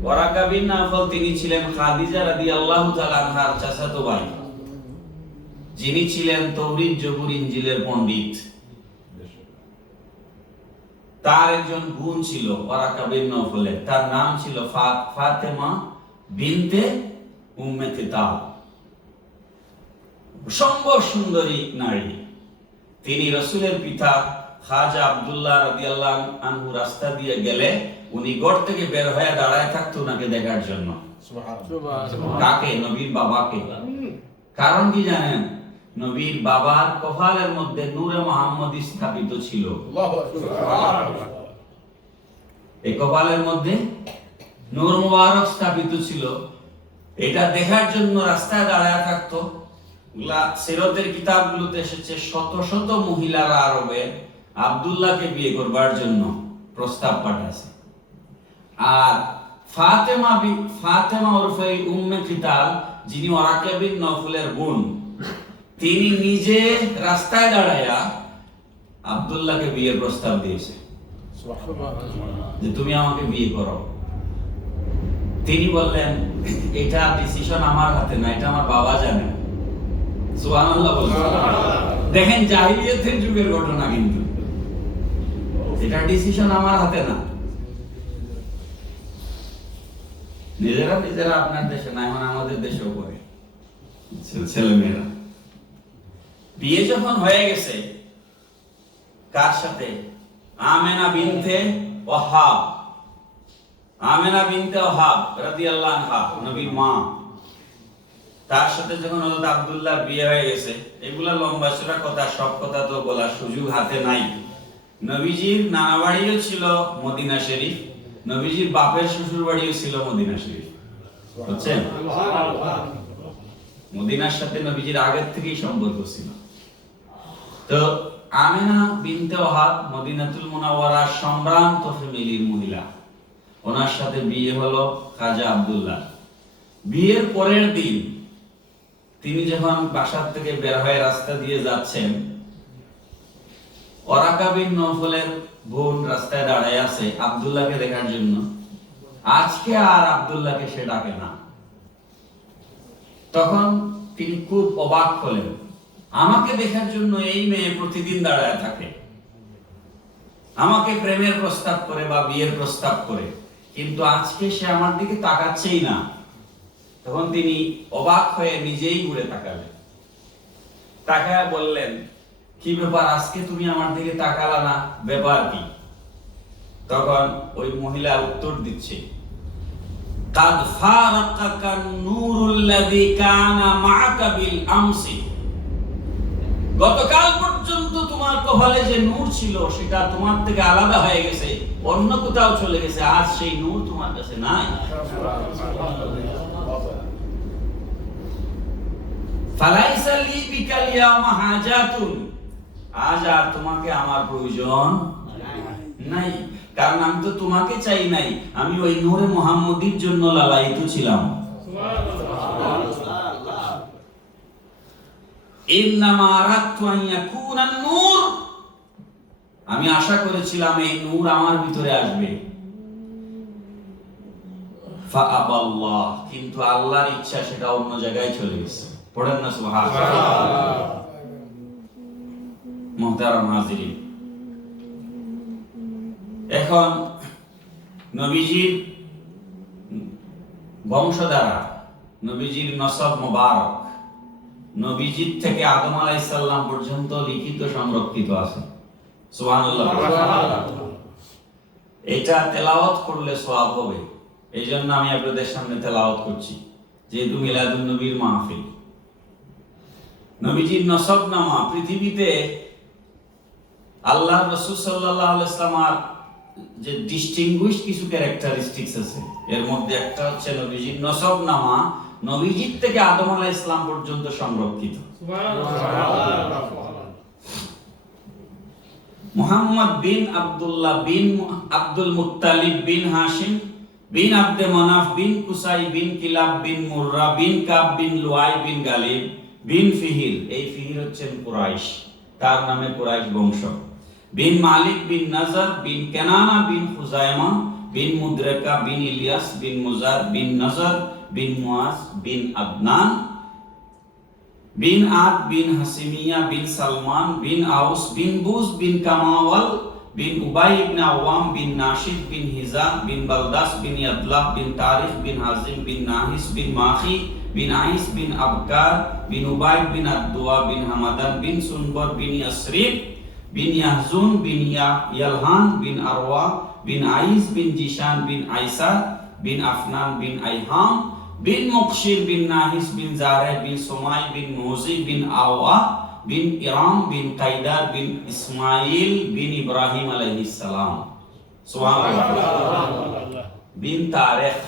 ওয়ারাকা বিন নওফল তিনি ছিলেন খাদিজা রাদিয়াল্লাহু তাআলা আনহার চাচাতো ভাই, যিনি ছিলেন তাওরীত, জবুর, ইনজিলের পণ্ডিত। তার একজন বোন ছিল ওয়ারাকা বিন নওফলের, তার নাম ছিল ফাতেমা বিনতে উম্মে কিতাব। সম্ভব সুন্দরী নারী। তিনি রাসূলের পিতা খাজা আব্দুল্লাহ রাদিয়াল্লাহু আনহু রাস্তা দিয়ে গেলে উনি ঘর থেকে বের হয়ে দাঁড়ায় থাকতো ওনাকে দেখার জন্য। সুবহানাল্লাহ। কাকে? নবীর বাবাকে। কারণ কি জানেন? নবীর বাবার কপালের মধ্যে নূরে মুহাম্মদী স্থাপিত ছিল। আল্লাহু আকবার। এই কপালের মধ্যে নূর মুবারক স্থাপিত ছিল, এটা দেখার জন্য রাস্তায় দাঁড়ায় থাকতো। সিরাতের কিতাবগুলোতে এসেছে শত শত মহিলারা আরবে আব্দুল্লাহকে বিয়ে করবার জন্য প্রস্তাব পাঠাছে। আর ফাতেমা ওরফে উম্মে কিতাব, যিনি ওয়ারাকা বিন নওফলের বোন, তিনি নিজে রাস্তায় দাঁড়ায়া আব্দুল্লাহকে বিয়ের প্রস্তাব দিয়েছে যে তুমি আমাকে বিয়ে করো। তিনি বললেন, এটা ডিসিশন আমার হাতে না, এটা আমার বাবা জানে। সুবহানাল্লাহ বলেন। দেখেন জাহিলিয়াতের যুগের ঘটনা, কিন্তু এটা ডিসিশন আমার হাতে না। নিজেরা আপনার দেশে না, এখন আমাদের দেশেও করে ছেলে মেয়েরা। বিয়ে যখন হয়ে গেছে, কার সাথে? আমেনা বিনতে ওয়াহাব। আমেনা বিনতে ওয়াহাব রাদিয়াল্লাহু আনহা, নবীর মা। তার সাথে যখন হযরত আব্দুল্লাহর বিয়ে হয়ে গেছে, এগুলা লম্বা চড়া কথা, সব কথা তো বলার সুযোগ হাতে নাই। নবীজির নানা বাড়িও ছিল মদিনা শরীফ, নবীজির বাপের শ্বশুর বাড়িও ছিল মদিনা শরীফ। বুঝছেন? মদিনার সাথে নবীজির আগের থেকেই সম্পর্ক ছিল। তো আমেনা বিনতে ওয়াহাব মদিনাতুল মুনাওয়ারার সম্ভ্রান্ত ফ্যামিলির মহিলা, ওনার সাথে বিয়ে হলো খাজা আব্দুল্লাহ। বিয়ের পরের দিন তিনি যখন বাসার থেকে বের হয়ে রাস্তা দিয়ে যাচ্ছেন, ওয়ারাকা বিন নওফলের বোন রাস্তায় দাঁড়ায় আছে আব্দুল্লাহকে দেখার জন্য। আজকে আর আব্দুল্লাহকে সে ডাকে না। তখন তিনি খুব অবাক হলেন, আমাকে দেখার জন্য এই মেয়ে প্রতিদিন দাঁড়ায় থাকে, আমাকে প্রেমের প্রস্তাব করে বা বিয়ের প্রস্তাব করে, কিন্তু আজকে সে আমার দিকে তাকাচ্ছেই না। তখন তিনি অবাক হয়ে নিজেই ঘুরে তাকালেন, তাকায় বললেন, কি ব্যাপার, আজকে তুমি আমার দিকে তাকালা না, ব্যাপার কি? তখন ওই মহিলা উত্তর দিচ্ছে, কাদ ফারাকাকা নূরুল্লাযী কানা মাআকা বিল আমসি, গতকাল পর্যন্ত তোমার কপালে যে নূর ছিল সেটা তোমার থেকে আলাদা হয়ে গেছে, অন্য কোথাও চলে গেছে, আজ সেই নূর তোমার কাছে নাই। ফালাইসা লি বিকাল ইয়াওমা হাজাতুন, আজ আর তোমাকে আমার প্রয়োজন নাই, কারণ আমি তো তোমাকে চাই নাই, আমি ওই নূরে মুহাম্মদীর জন্য লালায়িত ছিলাম। ইন্নামা আরাদতু আন ইয়াকুনা নূর, আমি আশা করেছিলাম এই নূর আমার ভিতরে আসবে। ফাআবাল্লাহ, কিন্তু আল্লাহর ইচ্ছা সেটা অন্য জায়গায় চলে গেছে। পড়েন না সুবহানাল্লাহ। মুহতারাম হাজিরিন, এখন নবীজির বংশধারা, নবীজির নসব মুবারক, নবীজির থেকে আদম আলাইহিস সালাম পর্যন্ত লিখিত সংরক্ষিত আছে। সুবহানাল্লাহ। এটা তেলাওয়াত করলে সওয়াব হবে, এই জন্য আমি আপনাদের সামনে তেলাওয়াত করছি, যেহেতু মিলাদুন নবীর মাহফিল। নবীজির নসবনামা, পৃথিবীতে আল্লাহর রাসূল সাল্লাল্লাহু আলাইহি ওয়াসাল্লামের যে ডিস্টিংগুইশ কিছু ক্যারেক্টারিস্টিক্স আছে, এর মধ্যে একটা হচ্ছে নবীজির নসবনামা নবীজির থেকে আদম আলাইহিস সালাম পর্যন্ত সংরক্ষিত। সুবহানাল্লাহ। মুহাম্মদ বিন আব্দুল্লাহ বিন আব্দুল মুত্তালিব বিন হাশিম বিন আব্দে মানাফ বিন কুসাই বিন কিলাব বিন মুররা বিন কাব বিন লুআই বিন গালিব বিন ফিহির, এই ফিহির হচ্ছেন কুরাইশ, তার নামে কুরাইশ বংশ। বিন মালিক বিন নাজার বিন কেনানা বিন খুজাইমা বিন মুদরেকা বিন ইলিয়াস বিন মুজার বিন নাজার বিন মুআজ বিন আদনান বিন আদ বিন হাসিমিয়া বিন সালমান বিন আউস বিন বুজ বিন কামাওয়াল বিন উবাই ইবনে আওয়াম বিন নাশিদ বিন হিজা বিন বালদাস বিন ইয়াদলাহ বিন তারিখ বিন হাজিম বিন নাহিস বিন মাখি বিন আইস বিন আবকার বিন উবাই বিন আদওয়া বিন হামাদান বিন সুনবর বিন ইয়াসরিব বিন ইয়াহজুন বিন ইয়ালহান বিন আরওয়া বিন আইস বিন জিশান বিন আইসা বিন আফনান বিন আইহাম বিন মুকশির বিন নাহিস বিন জারে বিন সুমাই বিন মুজি বিন আওয়া বিন ইরাম বিন কাইদার বিন ইসমাইল বিন ইব্রাহিম আলাইহিস সালাম। সুবহানাল্লাহ। বিন তারিখ,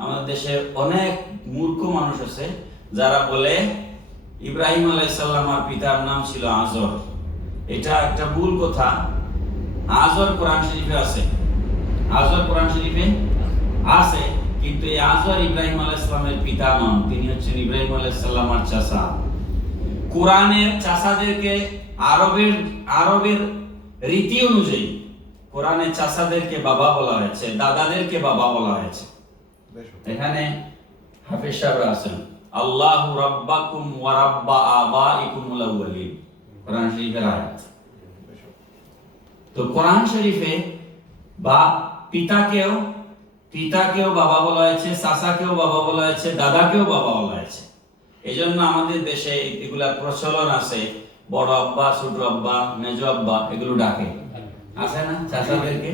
আমাদের দেশে অনেক মূর্খ মানুষ আছে যারা বলে ইব্রাহিম আলাইহিস সালামের পিতার নাম ছিল আজর। এটা একটা ভুল কথা। আজর কোরআন শরীফে আছে, আজর কোরআন শরীফে আছে, কিন্তু এই আজর ইব্রাহিম আলাইহিস সালামের পিতা নন, তিনি হচ্ছেন ইব্রাহিম আলাইহিস সালামের চাচা। কোরআনের চাচাদেরকে আরবের রীতি অনুযায়ী কোরআনের চাচাদেরকে বাবা বলা হয়েছে, দাদাদেরকে বাবা বলা হয়েছে। এখানে হাফেজ সাহেবরা আছেন, আল্লাহু রাব্বাকুম ওয়া রাব্বা আবাইকুমুল আউয়ালিন, কোরআন শরীফের আয়াত। তো কোরআন শরীফে বা পিতাকেও বাবা বলা হয়েছে, চাচাকেও বাবা বলা হয়েছে, দাদাকেও বাবা বলা হয়েছে। এজন্য আমাদের দেশে এগুলা প্রচলন আছে, বড় আব্বা, ছোট আব্বা, মেজ আব্বা এগুলো ডাকে, আছে না চাচাদেরকে?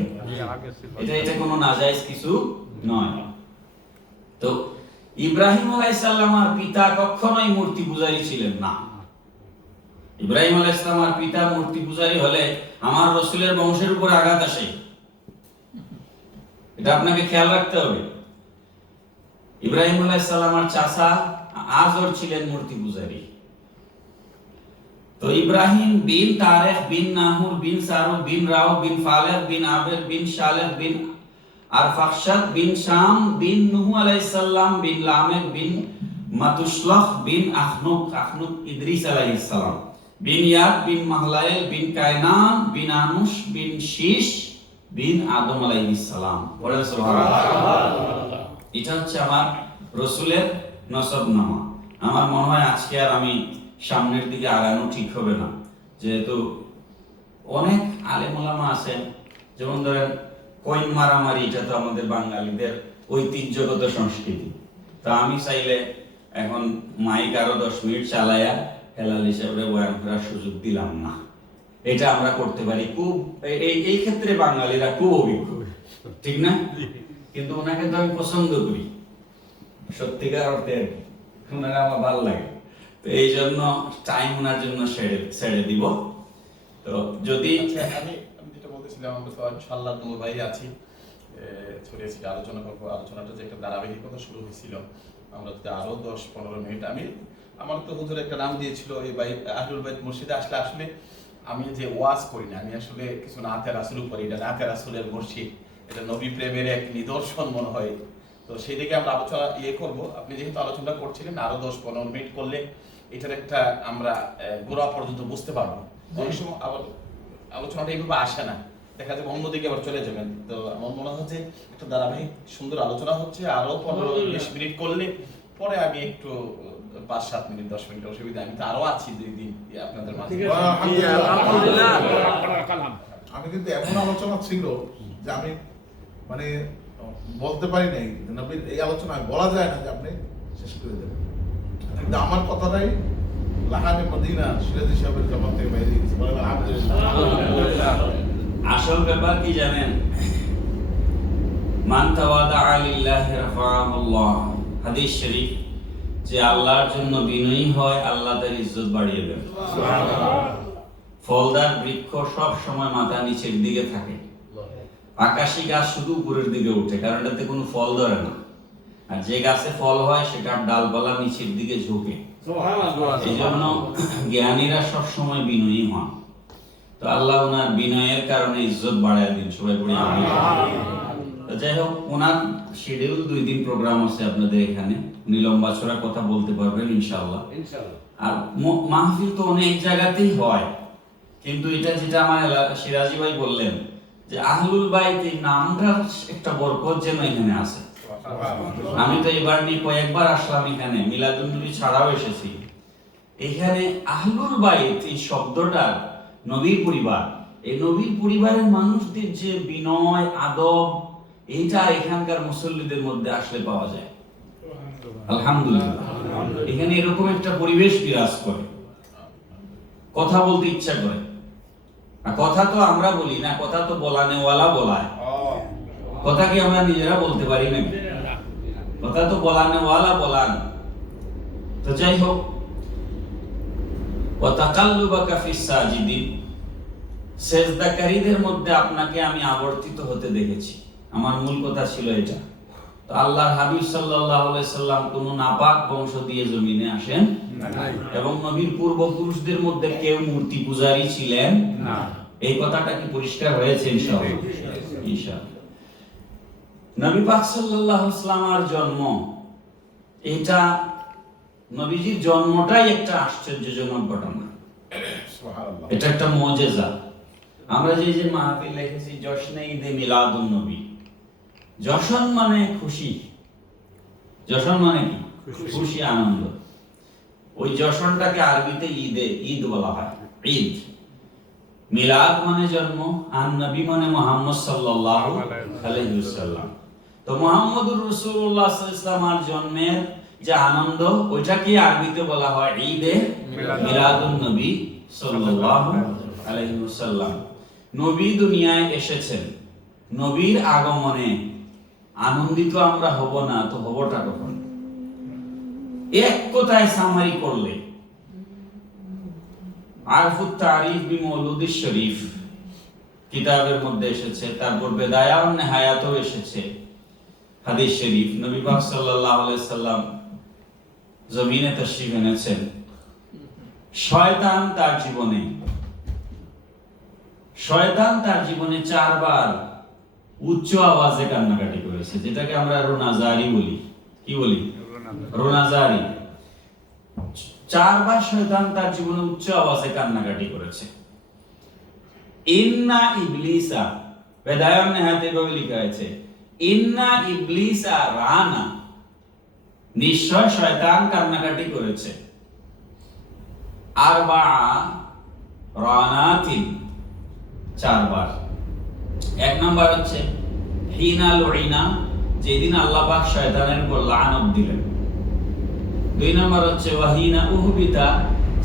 এটা কোনো নাজায়েজ কিছু নয়। তো ইব্রাহিম আলাইহিস সালামের পিতা কখনোই মূর্তি পূজারী ছিলেন না। ইব্রাহিম আলাইহিস সালামের পিতা মূর্তি পূজারী হলে আমার রাসূলের বংশের উপর আঘাত আসে, এটা আপনাকে খেয়াল রাখতে হবে। ইব্রাহিম আলাইহিস সালামের চাচা আজর ছিলেন মূর্তি পূজারী। তো ইব্রাহিম বিন তারিখ বিন নাহুর বিন সারুক বিন রাউ বিন ফালেহ বিন আবেদ বিন শালেহ বিন আরফাখশাদ বিন শাম বিন নূহ আলাইহিস সালাম বিন লামেক বিন মাতুশলাহ বিন আখনুক ইদ্রিস আলাইহিস সালাম বিন ইয়াদ বিন মাহলাইল বিন কায়নান বিন আনুশ বিন শীশ বিন আদম আলাইহিস সালাম। বলেন সুবহানাল্লাহ। এটা হচ্ছে আমার রাসূলের নসবনামা। আমার মনে হয় আজকে আর আমি সামনের দিকে আগানো ঠিক হবে না, যেহেতু অনেক আলেম ওলামা আছেন, যেমন ধরেন কইন মারামারি, এটা তো আমাদের বাঙালিদের ঐতিহ্যগত সংস্কৃতি। তো আমি চাইলে এখন মাইক আরো 10 মিনিট চালায়া হেলাল হিসাবে বয়ান করার সুযোগ দিলাম না। এটা আমরা করতে পারি খুব, এই ক্ষেত্রে বাঙালিরা খুব অভিজ্ঞ, ঠিক না? কিন্তু ওনাকে তো আমি পছন্দ করি সত্যিকার অর্থে, ওনারা আমার ভালো লাগে, তো এই জন্য টাইম ওনার জন্য ছেড়ে দিব। তো যদি আমি যেটা বলতেছিলাম, আমরা তো ইনশাআল্লাহ নূর ভাই আছি, ছড়িয়েছি আলোচনা করবো। আলোচনাটা যে একটা ধারাবাহিকতা শুরু হয়েছিল, আমরা যদি আরো 10-15 মিনিট, আমার তো হুজুর একটা নাম দিয়েছিল এই ভাই আহলুল বাইত মসজিদে আসলে, আসলে আমি যে ওয়াজ করি না, আমি আসলে কিছু নাতে রাসূল করি, এটা নাতে রাসূলের মসজিদ, এটা নবী প্রেমের এক নিদর্শন মনে হয়। তো সেই দিকে আমরা আলোচনা করব। আপনি যেহেতু আলোচনা করছিলেন, আরো 10-15 মিনিট করলে এটার একটা আমরা গোড়া পর্যন্ত বুঝতে পারবো। অনেক সময় আবার আলোচনাটা এইভাবে আসে না, দেখা যাবে অন্যদিকে আবার চলে যাবেন। তো আমার মনে হচ্ছে একটা ধারাবাহিক সুন্দর আলোচনা হচ্ছে, আরো 15-20 মিনিট করলে পরে আমি একটু 5-7 মিনিট 10 মিনিট অসুবিধা, আমি তো আরো আছি 2 দিন আপনাদের মাঝে। আমি কিন্তু এমন আলোচনা ছিল যে আমি মানে বলতে পারি নাই, নবীর এই আলোচনা বলা যায় না যে আপনি শেষ করে দেবেন, কিন্তু আমার কথাটাই লাহানে মদিনা সিরাজি সাহেবের জবান থেকে বাইরে গেছে। বলেন আলহামদুলিল্লাহ। আসল ব্যাপার কি জানেন? মান তাওয়াদা লিল্লাহি রাফাহুল্লাহ, হাদিস শরীফ, যে আল্লাহর জন্য বিনয়ী হয় আল্লাহ তার ইজ্জত বাড়িয়ে দেন। ফলদার বৃক্ষ সব সময় মাথা নিচের দিকে থাকে, আকাশী গাছ শুধু উপরের দিকে ওঠে, কারণ এটাতে কোনো ফল ধরে না। আর যে গাছে ফল হয় সেটার ডালপালা নিচের দিকে ঝুঁকে। এই জন্য জ্ঞানীরা সব সময় বিনয়ী হন। তো আল্লাহ ওনার বিনয়ের কারণে ইজ্জত বাড়ায় দিন, সবাই পড়ি আমিন। তো যাই হোক, ওনার শিডিউল 2 দিন প্রোগ্রাম আছে আপনাদের এখানে, উনি লম্বা চড়া কথা বলতে পারবেন ইনশাআল্লাহ। আর মাহফিল তো অনেক জায়গাতেই হয়, কিন্তু এটা যেটা আমার সিরাজি ভাই বললেন যে আহলুল বাইত, এই নামটার একটা বরকত যেন এখানে আছে। আমি তো এবার নিয়ে কয়েকবার আসলাম এখানে, মিলাদুন নবী ছাড়াও এসেছি। এখানে আহলুল বাইত এই শব্দটা, নবীর পরিবার, এই নবীর পরিবারের মানুষদের যে বিনয় আদব, এইটা এখানকার মুসল্লিদের মধ্যে আসলে পাওয়া যায়। আলহামদুলিল্লাহ, এখানে এরকম একটা পরিবেশ বিরাজ করে, কথা বলতে ইচ্ছা করে। আর কথা তো আমরা বলি না, কথা তো বলানেওয়ালা বলায়। কথা কি আমরা নিজেরা বলতে পারি না? কথা তো বলানেওয়ালা বলান। তো যাই হোক, ওয়া তাকাল্লুবাকা ফিস সাজিদিন, সেজদাকারীদের মধ্যে আপনাকে আমি আবর্তিত হতে দেখেছি। আমার মূল কথা ছিল এটা। তো আল্লাহর হাবিব সাল্লাল্লাহু আলাইহি সাল্লাম কোন নাপাক বংশ দিয়ে জমিনে আসেন এবং নবীর পূর্বপুরুষদের মধ্যে কেউ মূর্তি পূজারী ছিলেন না। এই কথাটা কি পরিষ্কার হয়েছে? ইনশাআল্লাহ। ইনশাআল্লাহ। নবী পাক সাল্লাল্লাহু আলাইহি সাল্লামের জন্ম, এটা নবীজির জন্মটাই একটা আশ্চর্যজনক ঘটনা। সুবহানাল্লাহ, এটা একটা মুজিজা। আমরা যে মাহফিল লিখেছি জশ্নে ঈদে মিলাদুন নবী, জশন মানে খুশি, জশন মানে কি? খুশি, আনন্দ। ওই জশনটাকে আরবিতে ঈদ বলা হয়, ঈদ। মিলাদ মানে জন্ম, আর নবী মানে মুহাম্মদ সাল্লাল্লাহু আলাইহি ওয়াসাল্লাম। তো মুহাম্মদুর রাসূলুল্লাহ সাল্লাল্লাহু আলাইহি ওয়াসাল্লামের জন্মের যে আনন্দ, ওইটাকে আরবিতে বলা হয় ঈদে মিলাদুন নবী সাল্লাল্লাহু আলাইহি ওয়াসাল্লাম। নবী দুনিয়ায় এসেছেন, নবীর আগমনে আনন্দিত আমরা হব না তো হবটা কখন? এক কথায় সামারি করলে, আরফুত তারিফ বি মৌলুদিস শরীফ কিতাবের মধ্যে এসেছে, তারপর বেদায়া ও নেহায়াতেও এসেছে হাদিস শরীফ। নবী পাক সাল্লাল্লাহু আলাইহি সাল্লাম জমিনে তাশরীফ এনেছেন। শয়তান তার জীবনে 4 বার উচ্চ আওয়াজে কান্নাকাটি করেছে, যেটাকে আমরা রোনাজারি বলি। কি বলি? রোনাজারি। 4 বার শয়তান তার জীবনে উচ্চ আওয়াজে কান্নাকাটি করেছে। ইন্না ইবলিসা, বেদায়ান নেহাতে ভাবে লেখা আছে, ইন্না ইবলিসা রানা, নিশ্চয় শয়তান কান্নাকাটি করেছে। আরবা রানাতিন, 4 বার। 1 নাম্বার হচ্ছে হিনা লুইনা, যেদিন আল্লাহ পাক শয়তানের উপর লানত দিলেন। 2 নাম্বার হচ্ছে ওয়াহিনা উহবিতা,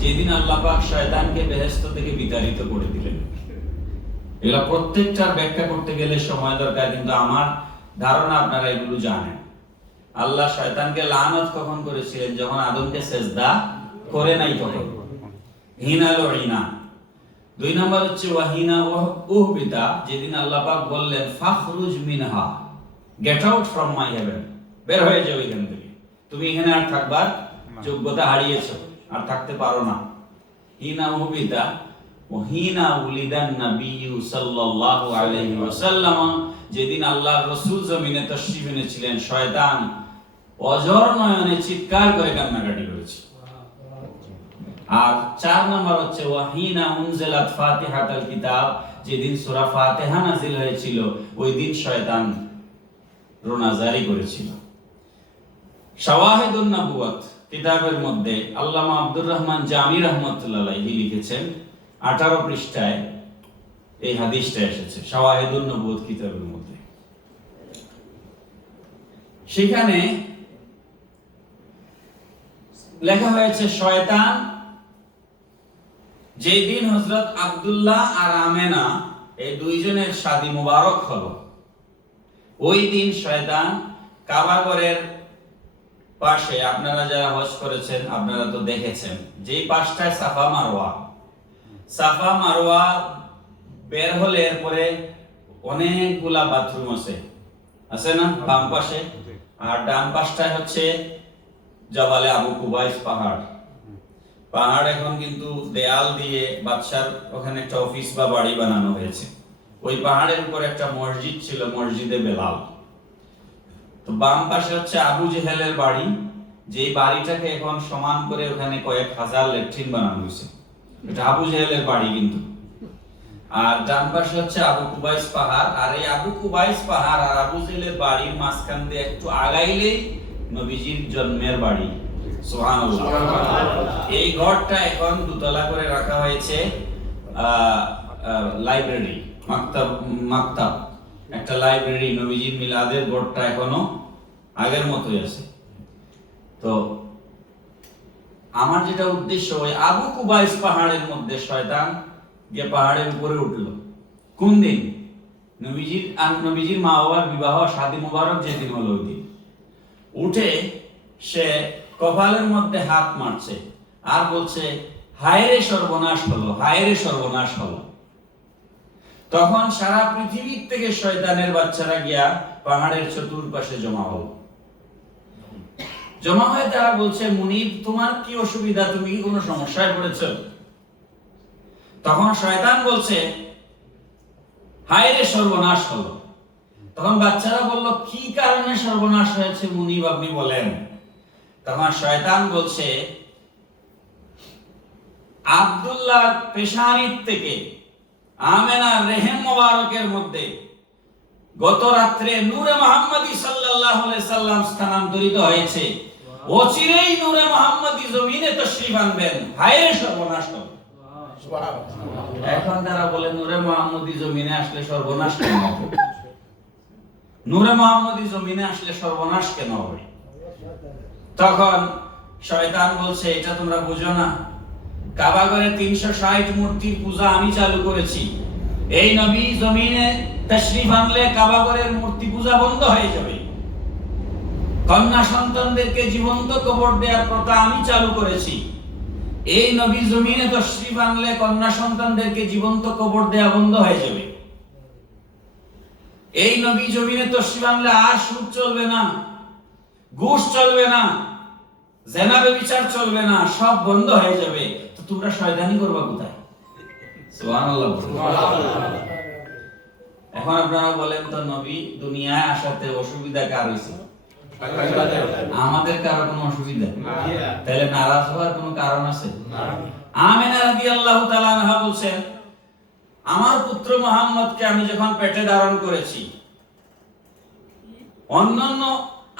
যেদিন আল্লাহ পাক শয়তানকে বেহেশত থেকে বিতাড়িত করে দিলেন। এগুলো প্রত্যেকটার ব্যাখ্যা করতে গেলে সময় দরকার, কিন্তু আমার ধারণা আপনারা এগুলো জানেন। আল্লাহ শয়তানকে লানত কখন করেছিলেন? যখন আদমকে সেজদা করে নাই তখন। হিনাল ইনা। 2 নম্বর হচ্ছে ওয়াহিনা উহবিতা, যেদিন আল্লাহ পাক বললেন ফাখরুজ মিনহা, get out from my heaven, বের হয়ে যাও এখান থেকে, তুমি এখানে আর থাকবার যোগ্যতা হারিয়েছো, আর থাকতে পারো না। হিনা উহবিতা ওয়াহিনা উলিদান নবিয়্যু সাল্লাল্লাহু আলাইহি ওয়াসাল্লাম, যেদিন আল্লাহর রাসূল জমিনে তাশরীফ এনেছিলেন, শয়তান অজর নয়নে চিৎকার করে কান্নাকাটি করেছে। আর 4 নম্বর হচ্ছে ওয়াহিনা উনজিলাত ফাতিহাতুল কিতাব, যেদিন সূরা ফাতিহা নাযিল হয়েছিল ওই দিন শয়তান রোনা জারি করেছিল। শাওয়াহিদুন নবুওয়াত কিতাবের মধ্যে আল্লামা আব্দুর রহমান জামি রাহমাতুল্লাহ আলাইহি লিখেছেন, 18 পৃষ্ঠায় এই হাদিসটা এসেছে শাওয়াহিদুন নবুওয়াত কিতাবের মধ্যে। সেখানে লেখা হয়েছে শয়তান যেদিন হযরত আব্দুল্লাহ আর আমেনা এই দুইজনের শাদী মুবারক হলো, ওই দিন শয়তান কাবা ঘরের পাশে, আপনারা যারা হজ করেছেন আপনারা তো দেখেছেন, যেই পাশটায় সাফা মারওয়া বের হলে এরপরে অনেকগুলা বাথরুম আছে না বাম পাশে, আর ডান পাশটায় হচ্ছে জবালে আবু কুবাইস পাহাড় এখন কিন্তু দেয়াল দিয়ে বাদশার ওখানে একটা অফিস বা বাড়ি বানানো হয়েছে। ওই পাহাড়ের উপর একটা মসজিদ ছিল, মসজিদে বেলাল। তো বাম পাশে হচ্ছে আবু জেহেলের বাড়ি, যেই বাড়িটাকে এখন সমান করে ওখানে কয়েক হাজার ল্যাট্রিন বানানো হয়েছে, এটা আবু জেহেলের বাড়ি কিন্তু। আর ডান পাশে হচ্ছে আবু কুবাইস পাহাড়, আর এই আবু কুবাইস পাহাড় আর আবু জেহেলের বাড়ির মাঝখান দিয়ে একটু আগাইলেই নবীজির জন্মের বাড়ি। সুবহানাল্লাহ। এই ঘরটা এখন দুতলা করে রাখা হয়েছে লাইব্রেরি, মাকতাব, একটা লাইব্রেরি। নবীজির মিলাদের ঘরটা এখনো আগের মতোই আছে। তো আমার যেটা উদ্দেশ্য, ওই আবু কুবাইস পাহাড়ের মধ্যে শয়তান গিয়ে পাহাড়ের উপরে উঠলো। কোন দিন? নবীজির মা বাবার বিবাহ শাদী মুবারক যেদিন হলো ওই দিন। উঠে সে কপালের মধ্যে হাত মারছে আর বলছে হায়রে সর্বনাশ হলো, হায়রে সর্বনাশ হলো। তখন সারা পৃথিবীর থেকে শয়তানের বাচ্চারা গিয়া পাহাড়ের চতুর্পাশে জমা হলো। জমা হয়ে তারা বলছে, মুনিব তোমার কি অসুবিধা, তুমি কি কোনো সমস্যায় পড়েছো? তখন শয়তান বলছে হায়রে সর্বনাশ হলো। তখন বাচ্চারা বলল, কি কারণে সর্বনাশ হয়েছে মুনিব আপনি বলেন। তখন শয়তান বলছে, আব্দুল্লাহর পেশানির থেকে আমেনার রেহেম মোবারকের মধ্যে গত রাত্রে নূরে মুহাম্মদী সাল্লাল্লাহু আলাইহি সাল্লাম স্থানান্তরিত হয়েছে, অচিরেই নূরে মুহাম্মদী জমিনে তাশরীফ আনবেন, হায়রে সর্বনাশ হবে। এখন তারা বলে নূরে মুহাম্মদী জমিনে আসলে সর্বনাশ কেন হবে? নূরে মুহাম্মদী জমিনে আসলে সর্বনাশ কেন হবে? তখন শয়তান বলছে, এটা তোমরা বুঝো না, কাবা ঘরে 360 মূর্তির পূজা আমি চালু করেছি। এই নবী জমিনে তাশরীফ আনলে কাবা ঘরের মূর্তি পূজা বন্ধ হয়ে যাবে। কন্যা সন্তানদেরকে জীবন্ত কবর দেওয়ার প্রথা আমি চালু করেছি। এই নবী জমিনে তাশরীফ আনলে কন্যা সন্তানদেরকে জীবন্ত কবর দেওয়া বন্ধ হয়ে যাবে। এই নবী জমিনে তাশরীফ আনলে আর সুদ চলবে না, ঘুষ চলবে না, জেনা ব্যভিচার চলবে না, সব বন্ধ হয়ে যাবে। তো তোমরা শয়তানি করবা কোথায়? সুবহানাল্লাহ। এখন আপনারা বলেন তো, নবী দুনিয়ায় আসাতে অসুবিধা কার হইছে? আমাদের কারো কোনো অসুবিধা? তাহলে নারাজ হওয়ার কোনো কারণ আছে? আমিনা রাদিয়াল্লাহু তাআলা আনহা বলছেন, আমার পুত্র মুহাম্মদকে আমি যখন পেটে ধারণ করেছি, অন্যান্য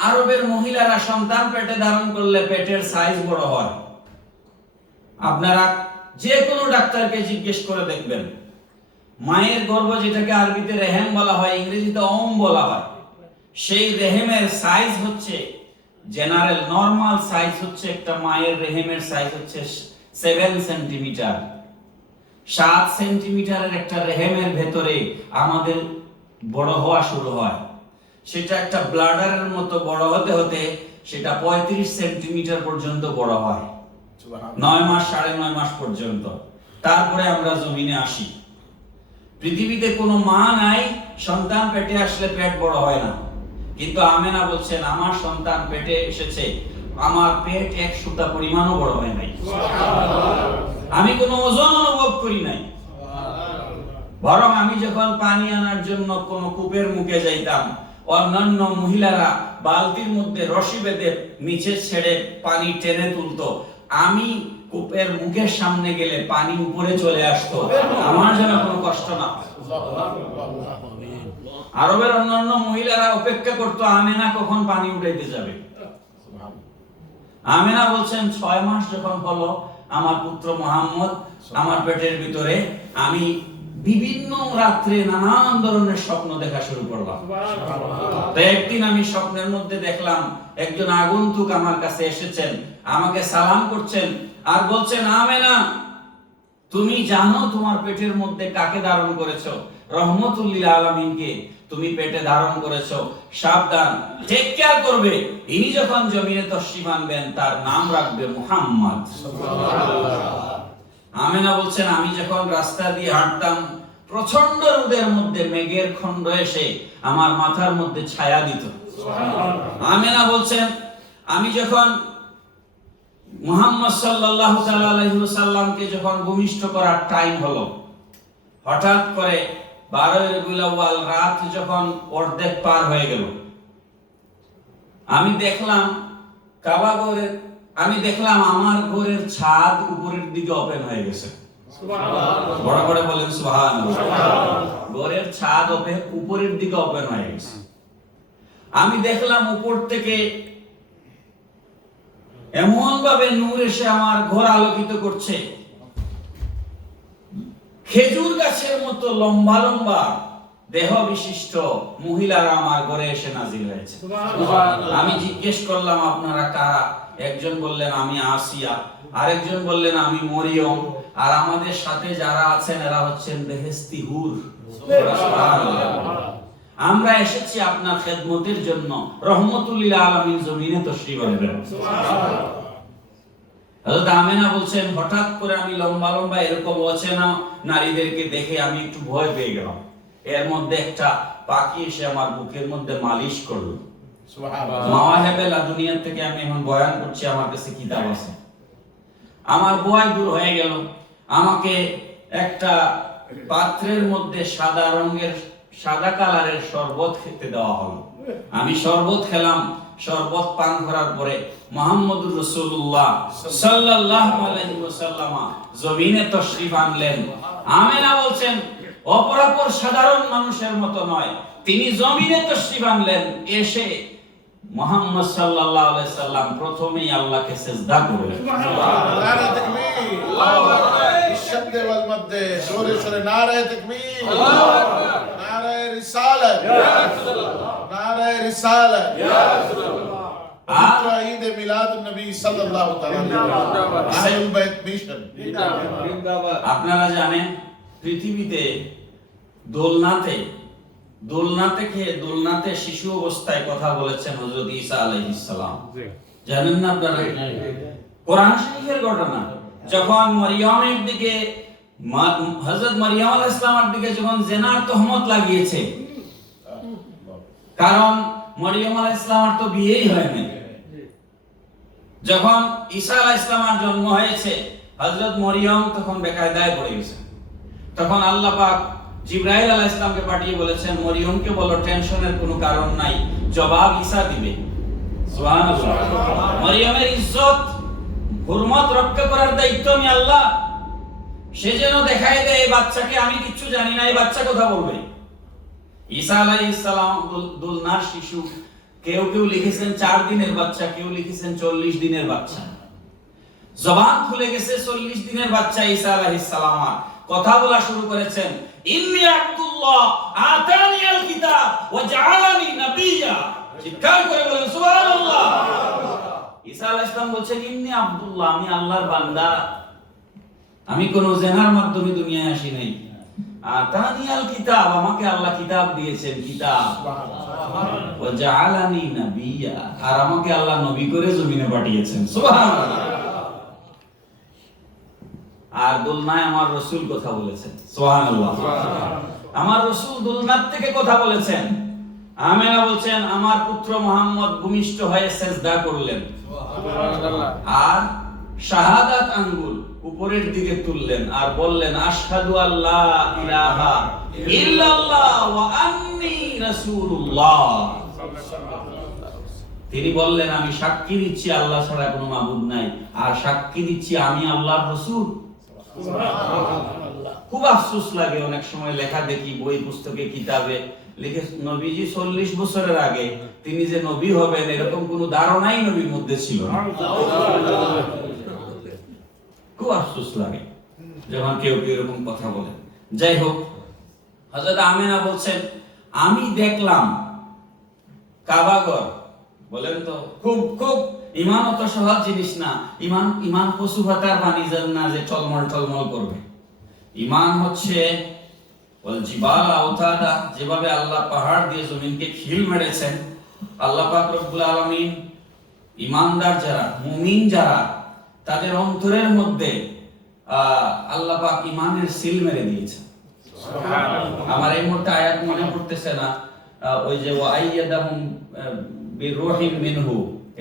আরবের মহিলারা সন্তান পেটে ধারণ করলে পেটের সাইজ বড় হয়। আপনারা যে কোনো ডাক্তারকে জিজ্ঞেস করে দেখবেন, মায়ের গর্ভ যেটাকে আরবিতে রেহেম বলা হয়, ইংরেজিতে ওম বলা হয়, সেই রেহেমের সাইজ হচ্ছে জেনারেল নরমাল সাইজ হচ্ছে, একটা মায়ের রেহেমের সাইজ হচ্ছে 7 সেন্টিমিটার। 7 সেন্টিমিটারের একটা রেহেমের ভেতরে আমাদের বড় হওয়া শুরু হয়। সেটা একটা ব্লাডারের মতো বড় হতে হতে সেটা 35 সেন্টিমিটার পর্যন্ত বড় হয়, 9 মাস 9.5 মাস পর্যন্ত। তারপরে আমরা জমিনে আসি। পৃথিবীতে কোনো মা নাই সন্তান পেটে আসলে পেট বড় হয় না, কিন্তু আমেনা বলছেন আমার সন্তান পেটে এসেছে, আমার পেট 1 সুতা পরিমাণও বড় হয় নাই, আমি কোনো ওজন অনুভব করি নাই। বরং আমি যখন পানি আনার জন্য কোন কূপের মুখে যাইতাম, অন্যান্য মহিলারা বালতির মধ্যে রশি বেঁধে নিচে ছেড়ে পানি টেনে তুলতো, আমি কূপের মুখের সামনে গেলে পানি উপরে চলে আসতো, আমার যেন কোনো কষ্ট না হয়। আরবের অন্যান্য মহিলারা অপেক্ষা করতো আমেনা কখন পানি উঠাইতে যাবে। আমেনা বলছেন 6 মাস যখন হলো আমার পুত্র মুহাম্মদ আমার পেটের ভিতরে, আমি বিভিন্ন রাত্রে নানান ধরনের স্বপ্ন দেখা শুরু করলাম। তো একদিন আমি স্বপ্নের মধ্যে দেখলাম একজন আগন্তুক আমার কাছে এসেছেন, আমাকে সালাম করছেন আর বলছেন, আমেনা তুমি জানো তোমার পেটের মধ্যে কাকে ধারণ করেছো? রহমতুল লিল আলামিনকে তুমি পেটে ধারণ করেছো, সাবধান, টেক কেয়ার করবে। ইনি যখন জমিনে তশরিফ আনবেন তার নাম রাখবে মুহাম্মদ। আমেনা বলছেন আমি যখন রাস্তা দিয়ে হাঁটতাম প্রচন্ড রোদের মধ্যে মেঘের খণ্ড এসে আমার মাথার মধ্যে ছায়া দিত। আমেনা বলছেন আমি যখন মুহাম্মদ সাল্লাল্লাহু তাআলা আলাইহি ওয়াসাল্লামকে যখন ভূমিষ্ঠ করার টাইম হলো, হঠাৎ করে 12 রবিউল আউয়াল রাত যখন অর্ধেক পার হয়ে গেল, আমি দেখলাম কাবা ঘরের, আমি দেখলাম আমার ঘরের ছাদ উপরের দিকে ওপেন হয়ে গেছে। সুবহানাল্লাহ, বড় করে বলেন সুবহানাল্লাহ। ঘরের ছাদ উপরের দিকে ওপেন হয়ে গেছে। আমি দেখলাম উপর থেকে এমন ভাবে নূর এসে আমার ঘর আলোকিত করছে, খেজুর গাছের মতো লম্বা লম্বা দেহ বিশিষ্ট মহিলারা আমার ঘরে এসে নাজিল হয়েছে। আমি জিজ্ঞেস করলাম আপনারা কারা? একজন বললেন আমি আসিয়া, আরেকজন বললেন আমি মরিয়ম, আর আমাদের সাথে যারা আছেন এরা হচ্ছেন বেহেশতি হুর। আমরা এসেছি আপনার খেদমতের জন্য, রহমতুল লিল আলামিন জমিনে তশরিফ আনবেন। হযরত আমেনা বলছেন হঠাৎ করে আমি লম্বা লম্বা এরকম অচেনা নারীদেরকে দেখে আমি একটু ভয় পেয়ে গেলাম। এর মধ্যে একটা পাখি এসে আমার বুকের মধ্যে মালিশ করলো। সুবহানাল্লাহ। মাওয়াহিবে লাদুনিয়া থেকে আমি এখন বয়ান করছি, আমার কাছে কিতাব আছে। আমার ভয় দূর হয়ে গেল। আমাকে একটা পাত্রের মধ্যে সাদা রঙের, সাদা কালারের শরবত খেতে দেওয়া হলো। আমি শরবত খেলাম। শরবত পান করার পরে মুহাম্মদুর রাসূলুল্লাহ সাল্লাল্লাহু আলাইহি ওয়াসাল্লাম জমিনে তশরিফ আনলেন। আমেনা বলছেন অপরাপর সাধারণ মানুষের মতো নয়, তিনি জমিনে তশরিফ আনলেন। এসে মুহাম্মদ সাল্লাল্লাহু আলাইহি সাল্লাম প্রথমেই আল্লাহকে সিজদা করলেন। সুবহানাল্লাহ, নারে তাকবীর, আল্লাহু আকবার, বিশদ্দ ওয়াল মদ্দ, জোরে সরে নারে তাকবীর, আল্লাহু আকবার, নারে রিসালাত, ইয়া রাসূলুল্লাহ, নারে রিসালাত, ইয়া রাসূলুল্লাহ। ঈদ মিলাদুন নবী সাল্লাল্লাহু তাআলা আলাইহি বাইত মিশন। আপনারা জানেন পৃথিবীতে দোলনাতে শিশু অবস্থায় কথা বলেছেন হযরত ঈসা আলাইহিস সালাম। জানেন না আপনারা? কোরআন শরীফের ঘটনা। যখন মরিয়মের দিকে, হযরত মরিয়ম আলাইহিস সালামের দিকে যখন জিনার তহমত লাগিয়েছে, কারণ মরিয়ম আলাইহিস সালামের তো বিয়েই হয়নি। যখন ঈসা আলাইহিস সালামের জন্ম হয়েছে, হযরত মরিয়ম তখন বেকায়দায় পড়ে গেছে। তখন আল্লাহ পাক জিবরাইল আলাইহিস সালামকে পাঠিয়ে বলেছেন মরিয়মকে বলো টেনশনের কোনো কারণ নাই, জবাব ঈসা দিবে। সুবহানাল্লাহ। মরিয়মের ইজ্জত হুরমত রক্ষা করার দায়িত্ব আমি আল্লাহ। সে যেন দেখায় দেয় এই বাচ্চাকে আমি কিচ্ছু জানি না, এই বাচ্চা কথা বলবে। ঈসা আলাইহিস সালাম দুলনার শিশু, কেউ কেউ লিখেছেন 4 দিনের বাচ্চা, কেউ লিখেছেন 40 দিনের বাচ্চা। জবান খুলে গেছে 40 দিনের বাচ্চা ঈসা আলাইহিস সালাম কথা বলা শুরু করেছেন। ইন্নী আব্দুল্লাহ আতানিয়াল কিতাব ওয়া জাআলানি নাবিয়্যা। চিৎকার করে বলেন সুবহানাল্লাহ। ঈসা আলাইহিস সালাম বলছেন ইন্নী আব্দুল্লাহ, আমি আল্লাহর বান্দা। আমি কোনো জেনার মাধ্যমে দুনিয়ায় আসি নাই। আতানিয়াল কিতাব, আমাকে আল্লাহ কিতাব দিয়েছেন, কিতাব। ওয়া জাআলানি নাবিয়্যা, আর আমাকে আল্লাহ নবী করে জমিনে পাঠিয়েছেন। সুবহানাল্লাহ। আর দুলনায় আমার রাসূল কথা বলেছেন। সুবহানাল্লাহ। আমার রাসূল দুলনার থেকে কথা বলেছেন। আমেনা বলছেন আমার পুত্র মুহাম্মদ ভূমিষ্ঠ হয়ে সিজদা করলেন, আর শাহাদাত আঙ্গুল উপরের দিকে তুললেন আর বললেন আশহাদু আল্লা ইলাহা ইল্লাল্লাহ ওয়া আন্নী রাসূলুল্লাহ। তিনি বললেন আমি সাক্ষী দিচ্ছি আল্লাহ ছাড়া কোনো মাবুদ নাই, আর সাক্ষী দিচ্ছি আমি আল্লাহর রাসূল। খুব আফসোস লাগে অনেক সময় লেখা দেখি বই পুস্তকে কিতাবে লিখে নবীজি 40 বছরের আগে তিনি যে নবী হবেন এরকম কোনো ধারণাই নবীর মধ্যে ছিল না। খুব আফসোস লাগে যখন কেউ কেউ এরকম কথা বলে। যাই হোক, হযরত আমিনা বলছেন আমি দেখলাম কাবাঘর। বলেন তো, খুব খুব ঈমান অত সহজ জিনিস না। ঈমান পশু পাতার পানি না যে টলমল টলমল করবে। ঈমান হচ্ছে ওয়াল জিবাল আওতাদা, যেভাবে আল্লাহ পাহাড় দিয়ে জমিনকে খিল মেরেছেন, আল্লাহ পাক রব্বুল আলামিন ঈমানদার যারা, মুমিন যারা, তাদের অন্তরের মধ্যে আল্লাহ পাক ঈমানের সিল মেরে দিয়েছেন। সুবহানাল্লাহ। আমার এই মুহূর্তে আয়াত মনে পড়তেছে না, ওই যে ওয়াইয়াদাহুম বিরূহিম মিনহু,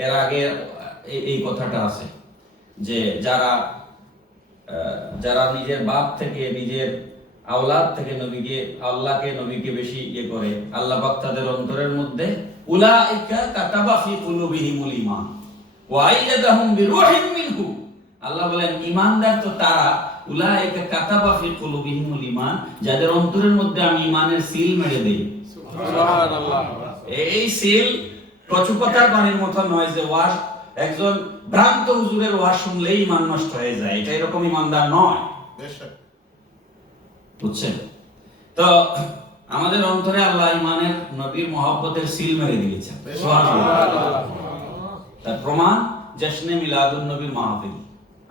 এর আগে এই কথাটা আছে যে যারা যারা নিজের বাপ থেকে, নিজের আওলাদ থেকে নবীকে, আল্লাহকে, নবীকে বেশি করে, আল্লাহ পাক তাদের অন্তরের মধ্যে উলাইকা কাতাবা ফি কুলুবিহিমুল ঈমান ওয়া আইয়াদাহুম বিরূহিম মিনহু। আল্লাহ বলেন ঈমানদার তো তারা, উলাইকা কাতাবা ফি কুলুবিহিমুল ঈমান, যাদের অন্তরের মধ্যে আমি ঈমানের সিল মেরে দেই। সুবহানাল্লাহ। এই সিল কচুপাতার পানির মতো নয় যে ওয়াজ একজন ভ্রান্ত হুজুরের ওয়াজ শুনলেই ঈমান নষ্ট হয়ে যায়, এটা এরকম ঈমানদার নয়। বুঝছেন তো? আমাদের অন্তরে আল্লাহ ঈমানের, নবীর মহব্বতের সিল মেরে দিয়েছেন। সুবহানাল্লাহ। তার প্রমাণ জশ্নে মিলাদুন নবীর মাহফিল,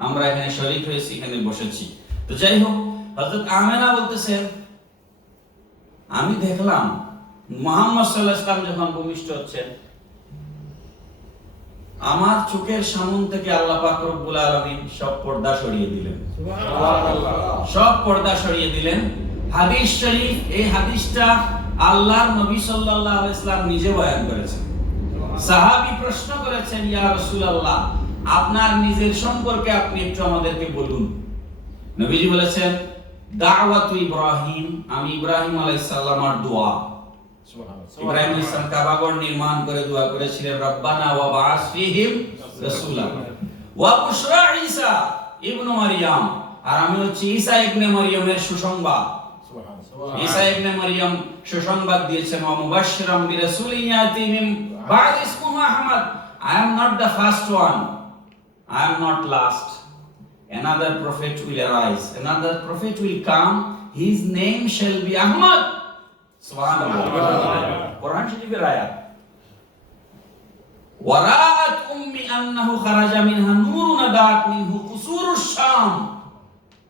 আমরা এখানে শরীক হয়েছি, এখানে বসেছি। তো যাই হোক, হযরত আমেনা বলতেছেন আমি দেখলাম মুহাম্মদ সাল্লাল্লাহু আলাইহি ওয়াসাল্লাম যখন ভূমিষ্ঠ হচ্ছেন, আমার চোখের সামনে থেকে আল্লাহ পাক রব্বুল আলামিন সব পর্দা সরিয়ে দিলেন। সুবহানাল্লাহ। সব পর্দা সরিয়ে দিলেন। হাদিস শরীফ, এই হাদিসটা আল্লাহর নবী সাল্লাল্লাহু আলাইহি ওয়াসাল্লাম নিজে বয়ান করেছেন। সাহাবী প্রশ্ন করেছেন ইয়া রাসূলুল্লাহ, আপনার নিজের সম্পর্কে আপনি একটু আমাদেরকে বলুন। নবীজি বলেছেন দাওয়াতু ইব্রাহিম, আমি ইব্রাহিম আলাইহিস সালামের দোয়া। ইব্রাহিম আলাইহিস সালাম কাবাঘর নির্মাণ করে দোয়া করেছিলেন রব্বানা ওয়া বা'আস ফীহিম রাসূলা ওয়া বুশরা ঈসা ইবনে মারইয়াম, আর আমি হচ্ছে ঈসা ইবনে মারইয়ামের সুসংবাদ। সুবহানাল্লাহ। ঈসা ইবনে মারইয়াম সুসংবাদ দিয়েছেন ওয়া মুবাশশিরাম বিরাসূলিন ইয়াতি মিন বা'দ ইসমুহু Ahmad, I am not the first one, I am not last, another prophet will arise, another prophet will come, his name shall be Ahmad। সুবহানাল্লাহ। কোরআন শরীফের আয়াত। ওয়ারাআত উম্মি আন্নাহু খারাজা মিনহা নূরুন আদাত মিনহু কুসুরুশ শাম।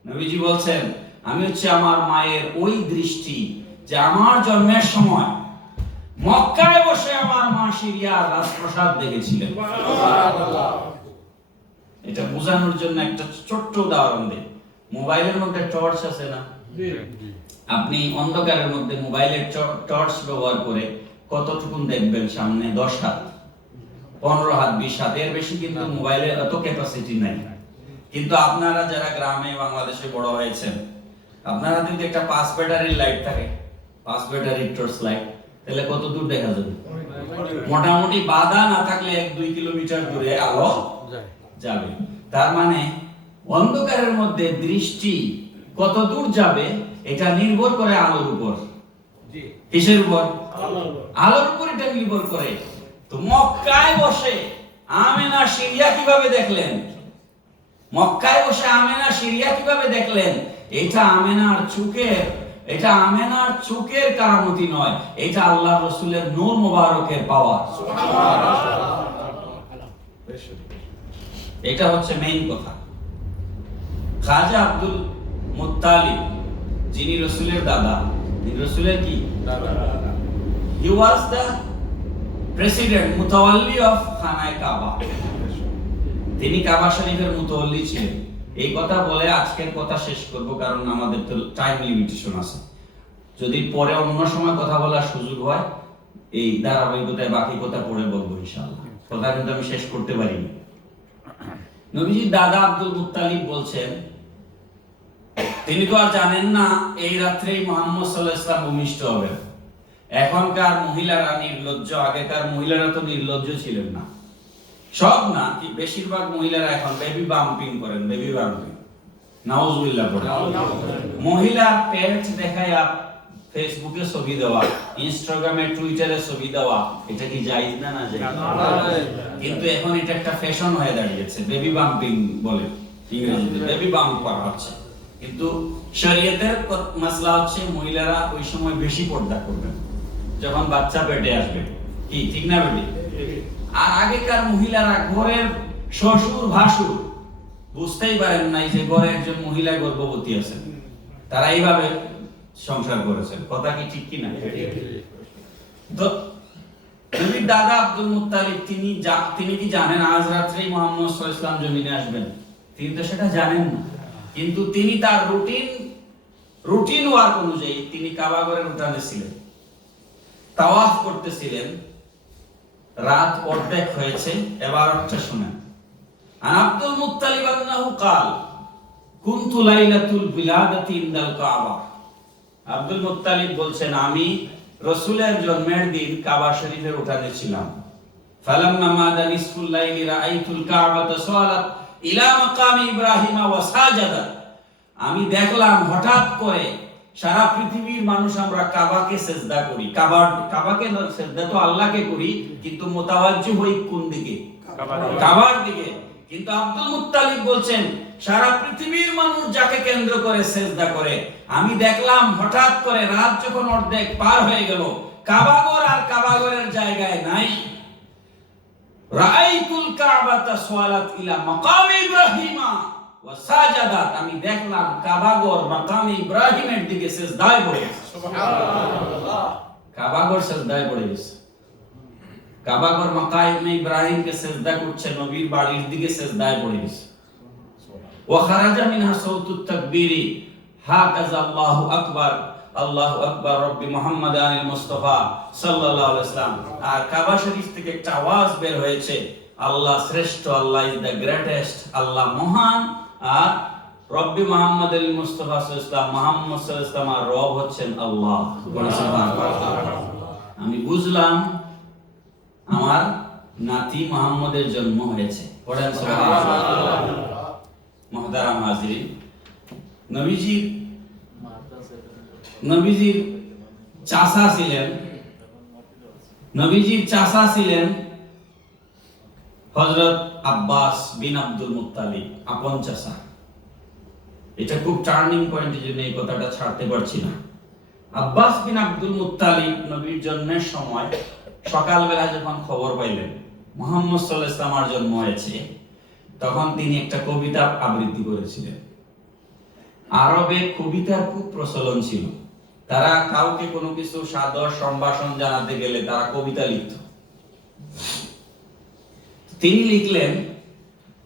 নবীজি বলছেন আমি হচ্ছে আমার মায়ের ওই দৃষ্টি যে আমার জন্মের সময় মক্কায় বসে আমার মা সিরিয়ার রাজপ্রাসাদ দেখেছিলেন। সুবহানাল্লাহ। এটা বোঝানোর জন্য একটা ছোট্ট উদাহরণ দেই। মোবাইলের মধ্যে টর্চ আছে না? আপনি অন্ধকারের মধ্যে মোবাইলের টর্চ ব্যবহার করে কতটুকুন দেখবেন সামনে? 10 হাত, 15 হাত, 20 হাত, এর বেশি কিন্তু মোবাইলের এত ক্যাপাসিটি নাই। কিন্তু আপনারা যারা গ্রামে বাংলাদেশে বড় হয়েছেন, আপনারা যদি একটা 5 ব্যাটারির লাইট থাকে, 5 ব্যাটারির টর্চ লাইট, তাহলে কত দূর দেখা যাবে? মোটামুটি বাধা না থাকলে 1-2 কিলোমিটার দূরে আলো যাবে। তার মানে অন্ধকারের মধ্যে দৃষ্টি কত দূর যাবে এটা নির্ভর করে আলোর উপর। কিসের উপর? আলোর উপর এটা নির্ভর করে। তো মক্কায় বসে আমেনা সিরিয়া কিভাবে দেখলেন? মক্কায় বসে আমেনা সিরিয়া কিভাবে দেখলেন? এটা আমেনার চোখের কারামতি নয়, এটা আল্লাহর রাসূলের নূর মোবারকের পাওয়ার। সুবহানাল্লাহ। এটা হচ্ছে মেইন কথা। খাজা আব্দুল মুত্তালিব, যিনি রাসূলের দাদা, যিনি রাসূলের কি দাদা, he was the president মুতাওয়াল্লি of খানায় কাবা, তিনি কাবা শরীফের মুতাওয়াল্লি ছিলেন। এই কথা বলে আজকের কথা শেষ করব, কারণ আমাদের তো টাইম লিমিটেশন আছে। যদি পরে অন্য সময় কথা বলার সুযোগ হয়, এই ধারাবাহিকতায় বাকি কথা পরে বলবো ইনশাআল্লাহ। কথা কিন্তু আমি শেষ করতে পারিনি। নবীজির দাদা আব্দুল মুত্তালিব বলছেন, তিনি তো আর জানেন না এই রাত্রেই মুহাম্মদ সাল্লাল্লাহু আলাইহি ওয়াসাল্লাম ভূমিষ্ঠ হবেন। এখনকার মহিলারা নির্লজ্জ, আগেকার মহিলারা তো নির্লজ্জ ছিলেন না। সব না কি বেশিরভাগ মহিলারা এখন বেবি বাম্পিং করেন, বেবি বাম্পিং, নাউজুবিল্লাহ পড়ে। মহিলা পেট দেখায়া ফেসবুকে ছবি দেওয়া, ইনস্টাগ্রামে টুইটারে ছবি দেওয়া, এটা কি জায়েজ না? না জায়েজ। কিন্তু এখন এটা একটা ফ্যাশন হয়ে দাঁড়িয়েছে, বেবি বাম্পিং বলে ইংরেজিতে, বেবি বাম্প করা হচ্ছে। কিন্তু শরীয়তের মাসলা হচ্ছে মহিলারা ওই সময় বেশি পর্দা করবেন যখন বাচ্চা পেটে আসবে, কি ঠিক না বেটি? আর আগেকার মহিলারা ঘরের শ্বশুর ভাসুর বুঝতেই পারেন নাই যে ঘরে একজন মহিলা গর্ভবতী আছেন, তারা এইভাবে সংসার করেছেন। কথা কি ঠিক কি না? তো নবীর দাদা আব্দুল মুত্তালিব তিনি কি জানেন আজ রাত্রেই মুহাম্মদ সাল্লাল্লাহু আলাইহি ওয়াসাল্লাম জমিনে আসবেন? তিনি তো সেটা জানেন না, কিন্তু তিনি তার রুটিন ওয়ার্ক অনুযায়ী তিনি কাবা ঘরের উঠানে ছিলেন, তাওয়াফ করতেছিলেন। রাত অর্ধেক হয়েছে, এবার একটা শুনেন। আব্দুল মুত্তালিব আন্নাহু قال كنت ليلة الولادة عند الكعبة। আব্দুল মুত্তালিব বলছেন, আমি রাসূলের জন্মের দিন কাবা শরীফের উঠানে ছিলাম। ফালাম্মা মাদা নিসফুল লাইলি রাআইতুল কাবাতা সালাত ইলা মাকামি ইব্রাহিম ওয়া সাজাদাত। আমি দেখলাম হঠাৎ করে সারা পৃথিবীর মানুষ আমরা কাবাকে সিজদা করি। কাবাকে সিজদা তো আল্লাহকে করি, কিন্তু মুতাওয়াজ্জিহ হই কোন দিকে? কাবার দিকে। কিন্তু আব্দুল মুত্তালিব বলছেন, সারা পৃথিবীর মানুষ যাকে কেন্দ্র করে সিজদা করে, আমি দেখলাম হঠাৎ করে রাত যখন অর্ধেক পার হয়ে গেল, কাবাঘর আর কাবাঘরের জায়গায় নাই। রাআইতুল কাবাতা সালাত ইলা মাকামি ইব্রাহিম ওয়া সাজাদাত। আমি দেখলাম কাবাঘর মাকামি ইব্রাহিমের দিকে সিজদায় পড়ে গেছে। সুবহানাল্লাহ। কাবাঘর সিজদায় পড়ে গেছে। কাবাঘর মাকামি ইব্রাহিমকে সিজদা করছে, নবীর বাড়ির দিকে সিজদায় পড়ে গেছে। ওয়া খারাজা মিনহা সাউতুত তাকবীরি হাকাযা আল্লাহু আকবার, আল্লাহু আকবার রব্বি মুহাম্মাদ আনিল মুস্তাফা সাল্লাল্লাহু আলাইহি ওয়াসাল্লাম। আর কাবা শরীফ থেকে একটা আওয়াজ বের হয়েছে, আল্লাহ শ্রেষ্ঠ, আল্লাহ ইজ দ্য গ্রেটেস্ট, আল্লাহ মহান, আর রব্বি মুহাম্মাদ আনিল মুস্তাফা সাল্লাল্লাহু আলাইহি ওয়াসাল্লাম, মুহাম্মদ সাল্লাল্লাহু আলাইহি ওয়াসাল্লাম আর রব হচ্ছেন আল্লাহ। আমি বুঝলাম আমার নাতি মুহাম্মদের জন্ম হয়েছে। পড়েন সুবহানাল্লাহ। মুহতারাম হাজিরিন, নবীজির চাচা ছিলেন হযরত আব্বাস বিন আব্দুল মুত্তালিব, আপন চাচা। এটা খুব টার্নিং পয়েন্টের জন্য এই কথাটা ছাড়তে পারছি না। আব্বাস বিন আব্দুল মুত্তালিব নবীর জন্মের সময় সকালবেলা যখন খবর পাইলেন মুহাম্মদ সাল্লাল্লাহু আলাইহি ওয়াসাল্লামের জন্ম হয়েছে, তখন তিনি একটা কবিতা আবৃত্তি করেছিলেন। আরবে কবিতার খুব প্রচলন ছিল, তারা কাউকে কোনো কিছু সাদর সম্ভাষণ জানাতে গেলে তারা কবিতা লিখত। তিনি লিখলেন,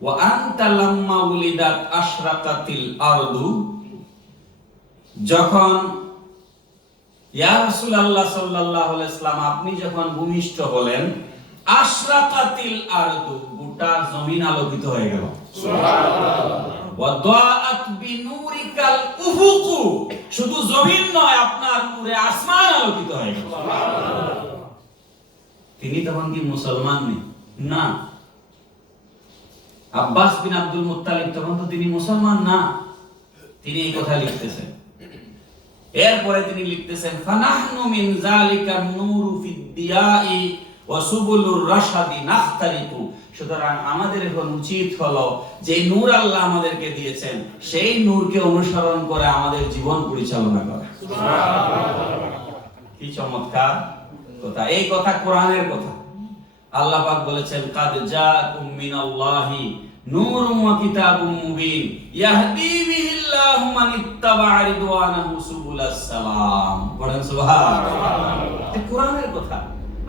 ওয়া আনতা লাম্মা উলিদাত আশরাকাতিল আরদু, যখন ইয়া রাসূলুল্লাহ সাল্লাল্লাহু আলাইহি ওয়াসাল্লাম আপনি যখন ভূমিষ্ঠ হলেন, আশরাকাতিল আরদু, গোটা জমিন আলোকিত হয়ে গেল। সুবহানাল্লাহ। ওয়া দাআত বিনুরিকাল উফুকু, শুধু জমিন নয়, আপনার নূরে আসমান আলোকিত হয়ে গেল। সুবহানাল্লাহ। তিনি তখন কি মুসলমান না? আব্বাস বিন আব্দুল মুত্তালিব তখন তো তিনি মুসলমান না। তিনি এই কথা লিখতেছেন। এরপরে তিনি লিখতেছেন, ফানাহনু মিন যালিকা নূরু ফিদ দিয়াই ওয়া সুবুলুর রাশাদি নাখতারিকু। সুতরাং আমাদের এখন উচিত হলো যে নূর আল্লাহ আমাদেরকে দিয়েছেন, সেই নূরকে অনুসরণ করে আমাদের জীবন পরিচালনা করা। সুবহানাল্লাহ। কি চমৎকার কথা! এই কথা কোরআনের কথা। আল্লাহ পাক বলেছেন, কাদ জাআকুম মিনাল্লাহি নূরুম ওয়া কিতাবুম মুবিন ইয়াহদি বিহিল্লাহু মান ইত্তাবা রিদওয়ানাহু সুবুলাস সালাম। পড়েন সুবহানাল্লাহ। এটা কোরআনের কথা।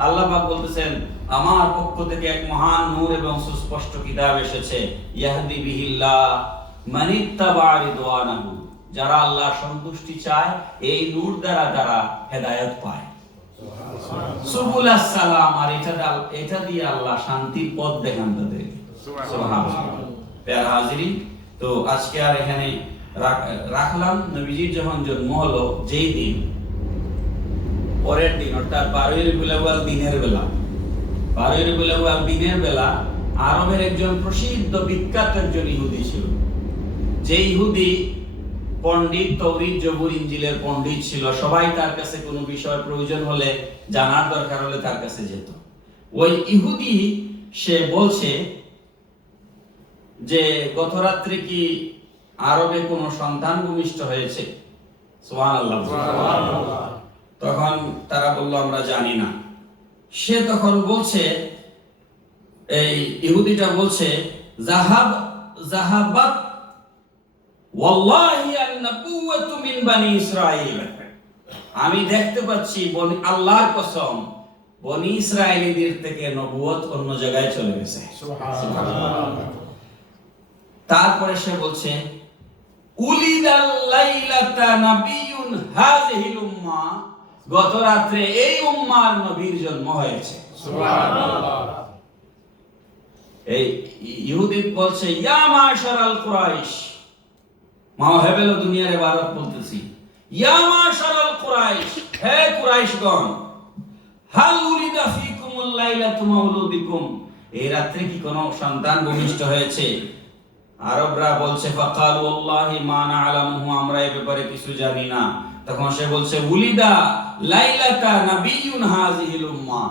আল্লাহ পাক বলতেছেন আমার পক্ষ থেকে এক মহান নূর এবং সুস্পষ্ট কিতাব এসেছে, ইয়াহদি বিহিল্লাহ মান ইত্তাবা রিদওয়ানাহু, যারা আল্লাহর সন্তুষ্টি চায় এই নূর দ্বারা তারা হেদায়েত পায়। সুবুলাস সালাম, আর এটা দিয়ে আল্লাহ শান্তির পথ দেখান তাদের। সুবহানাল্লাহ। প্রিয় হাজিরিন, তো আজকে আর এখানে রাখলাম। নবীজির যখন জন্ম হলো যেই দিন, পরের দিন অর্থাৎ 12 রবিউল আউয়াল দিনের বেলা, 12 রবিউল আউয়াল দিনের বেলা আরবের একজন প্রসিদ্ধ বিখ্যাত একজন ইহুদি ছিল। যে ইহুদি পণ্ডিত, তৌরিত, জবুর, ইনজিলের পণ্ডিত ছিল। সবাই তার কাছে কোনো বিষয় প্রয়োজন হলে, জানার দরকার হলে তার কাছে যেত। ওই ইহুদি সে বলছে যে গত রাত্রে কি আরবে কোনো সন্তান ভূমিষ্ঠ হয়েছে? সুবহানাল্লাহ। তখন তারা বলল আমরা জানি না। সে তখন বলছে, এই ইহুদিটা বলছে, জাহাবাত ওয়াল্লাহি আন-নাবুওয়াতু মিন বানি ইসরাঈল, আমি দেখতে পাচ্ছি আল্লাহর কসম বনি ইসরাঈলীদের থেকে নবুয়ত অন্য জায়গায় চলে গেছে। সুবহানাল্লাহ। তারপরে সে বলছে উলিদাল লাইলাতা নাবিয়ুন হাযিহিল উম্মাহ, গত রাতে এই উম্মার নবীর জন্ম হয়েছে। সুবহানাল্লাহ। এই ইহুদি বলছে ইয়া মাশারাল কুরাইশ, মাওহেবেল দুনিয়ার ইবারত বলতেছি, ইয়া মাশারাল কুরাইশ, হে কুরাইশগণ, হাল উলিদা ফিকুমুল লাইলাতু মাউলুদিকুম, এই রাতে কি কোনো সন্তান ভূমিষ্ঠ হয়েছে? আরবরা বলছে ফাকালু ওয়াল্লাহি মা না'লামু, আমরা এই ব্যাপারে কিছু জানি না। তখন সে বলছে উলিদা লাইলাতা নাবিয়ুন হাযিহিল উম্মাহ,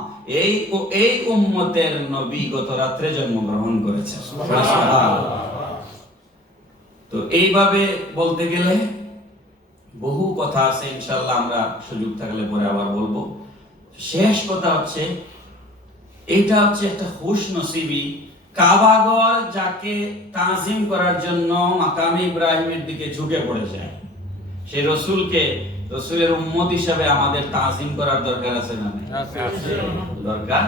এই উম্মতের নবী গত রাতে জন্মগ্রহণ করেছে। সুবহানাল্লাহ। তো এইভাবে বলতে গেলে বহু কথা আছে, ইনশাআল্লাহ আমরা সুযোগ থাকলে পরে আবার বলবো। শেষ কথা হচ্ছে এটা হচ্ছে একটা খুশনসিবি, কাবাঘর যাকে তাজিম করার জন্য মাকামে ইব্রাহিমের দিকে ঝুঁকে পড়ে যায়, সেই রসুলকে, রসুলের উম্মত হিসাবে আমাদের তাজিম করার দরকার আছে না? দরকার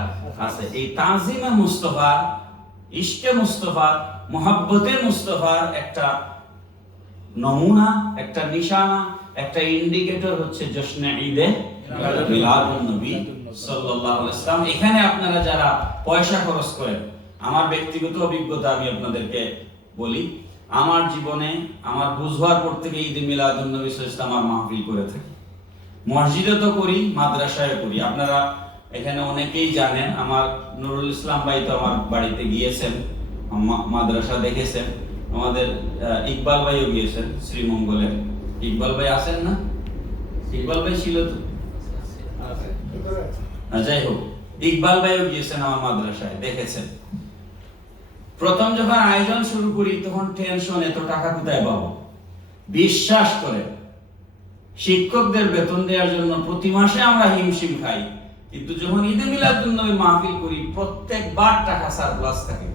আছে। এই তাজিমে মুস্তাফা, ইশকে মুস্তাফা, মুহাব্বতে মুস্তাফার একটা নমুনা, একটা নিশানা, একটা ইন্ডিকেটর হচ্ছে জশ্নে ঈদে মিলাদুন নবী সাল্লাল্লাহু আলাইহি ওয়াসাল্লাম। এখানে আপনারা যারা পয়সা খরচ করেন, আমার ব্যক্তিগত অভিজ্ঞতা আমি আপনাদেরকে বলি, আমার জীবনে আমার বুঝ হওয়ার পর থেকে ঈদে মিলাদুন নবী সাল্লাল্লাহু আলাইহি ওয়াসাল্লাম মাহফিল করে থাকি। মসজিদে তো করি, মাদ্রাসায় করি। আপনারা এখানে অনেকেই জানেন, আমার নুরুল ইসলাম ভাই তো আমার বাড়িতে গিয়েছেন, মাদ্রাসা দেখেছেন। আমাদের ইকবাল ভাইও গিয়েছেন শ্রীমঙ্গলের। ইকবাল ভাই আছেন না? ইকবাল ভাই ছিল তো, যাই হোক, ইকবাল ভাইও গিয়েছেন আমার মাদ্রাসায়, দেখেছেন। প্রথম যখন আয়োজন শুরু করি তখন টেনশন, এত টাকা কোথায় পাবো? বিশ্বাস করে শিক্ষকদের বেতন দেওয়ার জন্য প্রতি মাসে আমরা হিমশিম খাই, কিন্তু যখন ঈদে মিলাদুন নবী মাহফিল করি প্রত্যেকবার টাকা সারপ্লাস থাকে।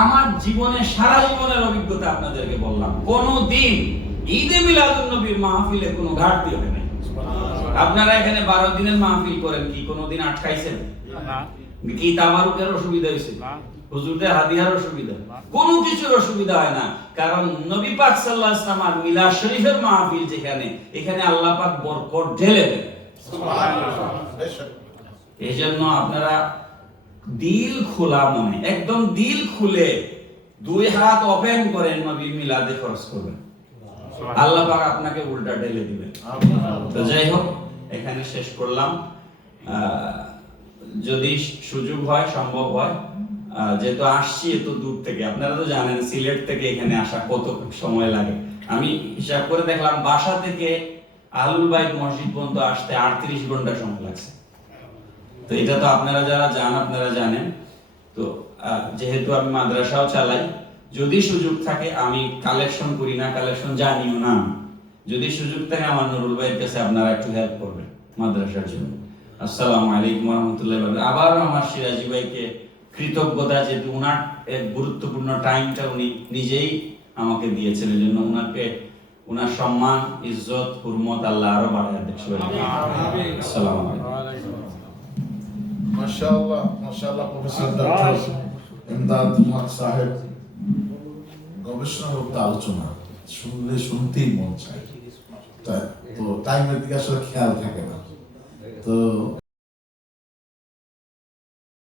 আমার জীবনে, সারা জীবনের অভিজ্ঞতা আপনাদেরকে বললাম, কোনদিন ঈদে মিলাদুন নবীর মাহফিলে কোনো ঘাটতি হয় না। আপনারা এখানে 12 দিনের মাহফিল করেন, কি কোনোদিন আটকাইছেন? না। কি তাবারুকের অসুবিধা হয়েছে? না। হুজুরদের হাদিয়ার অসুবিধা? কোনো কিছুর অসুবিধা হয় না, কারণ নবী পাক সাল্লাল্লাহু আলাইহি ওয়াসাল্লাম মিলাদ শরীফের মাহফিল যেখানে, এখানে আল্লাহ পাক বরকত ঢেলে দেন। সুবহানাল্লাহ। এইজন্য আপনারা দিল খোলা মনে, একদম দিল খুলে 2 হাত ওপেন করেন, নবী মিলাদে খরচ করবেন, আল্লাহ পাক আপনাকে উল্টা ঢেলে দিবেন। তো যাই হোক, এখানে শেষ করলাম। যদি সুযোগ হয়, সম্ভব হয়, যেহেতু আসছি এত দূর থেকে, আপনারা তো জানেন সিলেট থেকে এখানে আসা কত সময় লাগে। আমি হিসাব করে দেখলাম বাসা থেকে আহলুল বাইত মসজিদ পর্যন্ত আসতে 38 ঘন্টা সময় লাগছে। তো এটা তো আপনারা যারা যান আপনারা জানেন। তো যেহেতু আমি মাদ্রাসাও চালাই, যদি সুযোগ থাকে, আমি কালেকশন করি না, কালেকশন জানিও না, যদি সুযোগ থাকে আমার নুরুল ভাইয়ের কাছে আপনারা একটু হেল্প করবেন মাদ্রাসার জন্য। আসসালামু আলাইকুম ওয়া রাহমাতুল্লাহি ওয়া বারাকাতুহু। আবার আমার সিরাজি ভাইকে কৃতজ্ঞতা যে ওনার এক গুরুত্বপূর্ণ টাইমটা উনি নিজেই আমাকে দিয়েছেন, এই জন্য ওনাকে ওনার সম্মান ইজ্জত হুরমত আল্লাহ আরো বাড়ায় দেখ। আসসালামু আলাইকুম। মাশাআল্লাহ মাশাআল্লাহ, প্রফেসর ডক্টর ইমদাদুল হক সাহেব গবেষণামূলক আলোচনা শুনলে শুনতেই মন চায়। তো টাইমের দিকে আসলে খেয়াল থাকে না। তো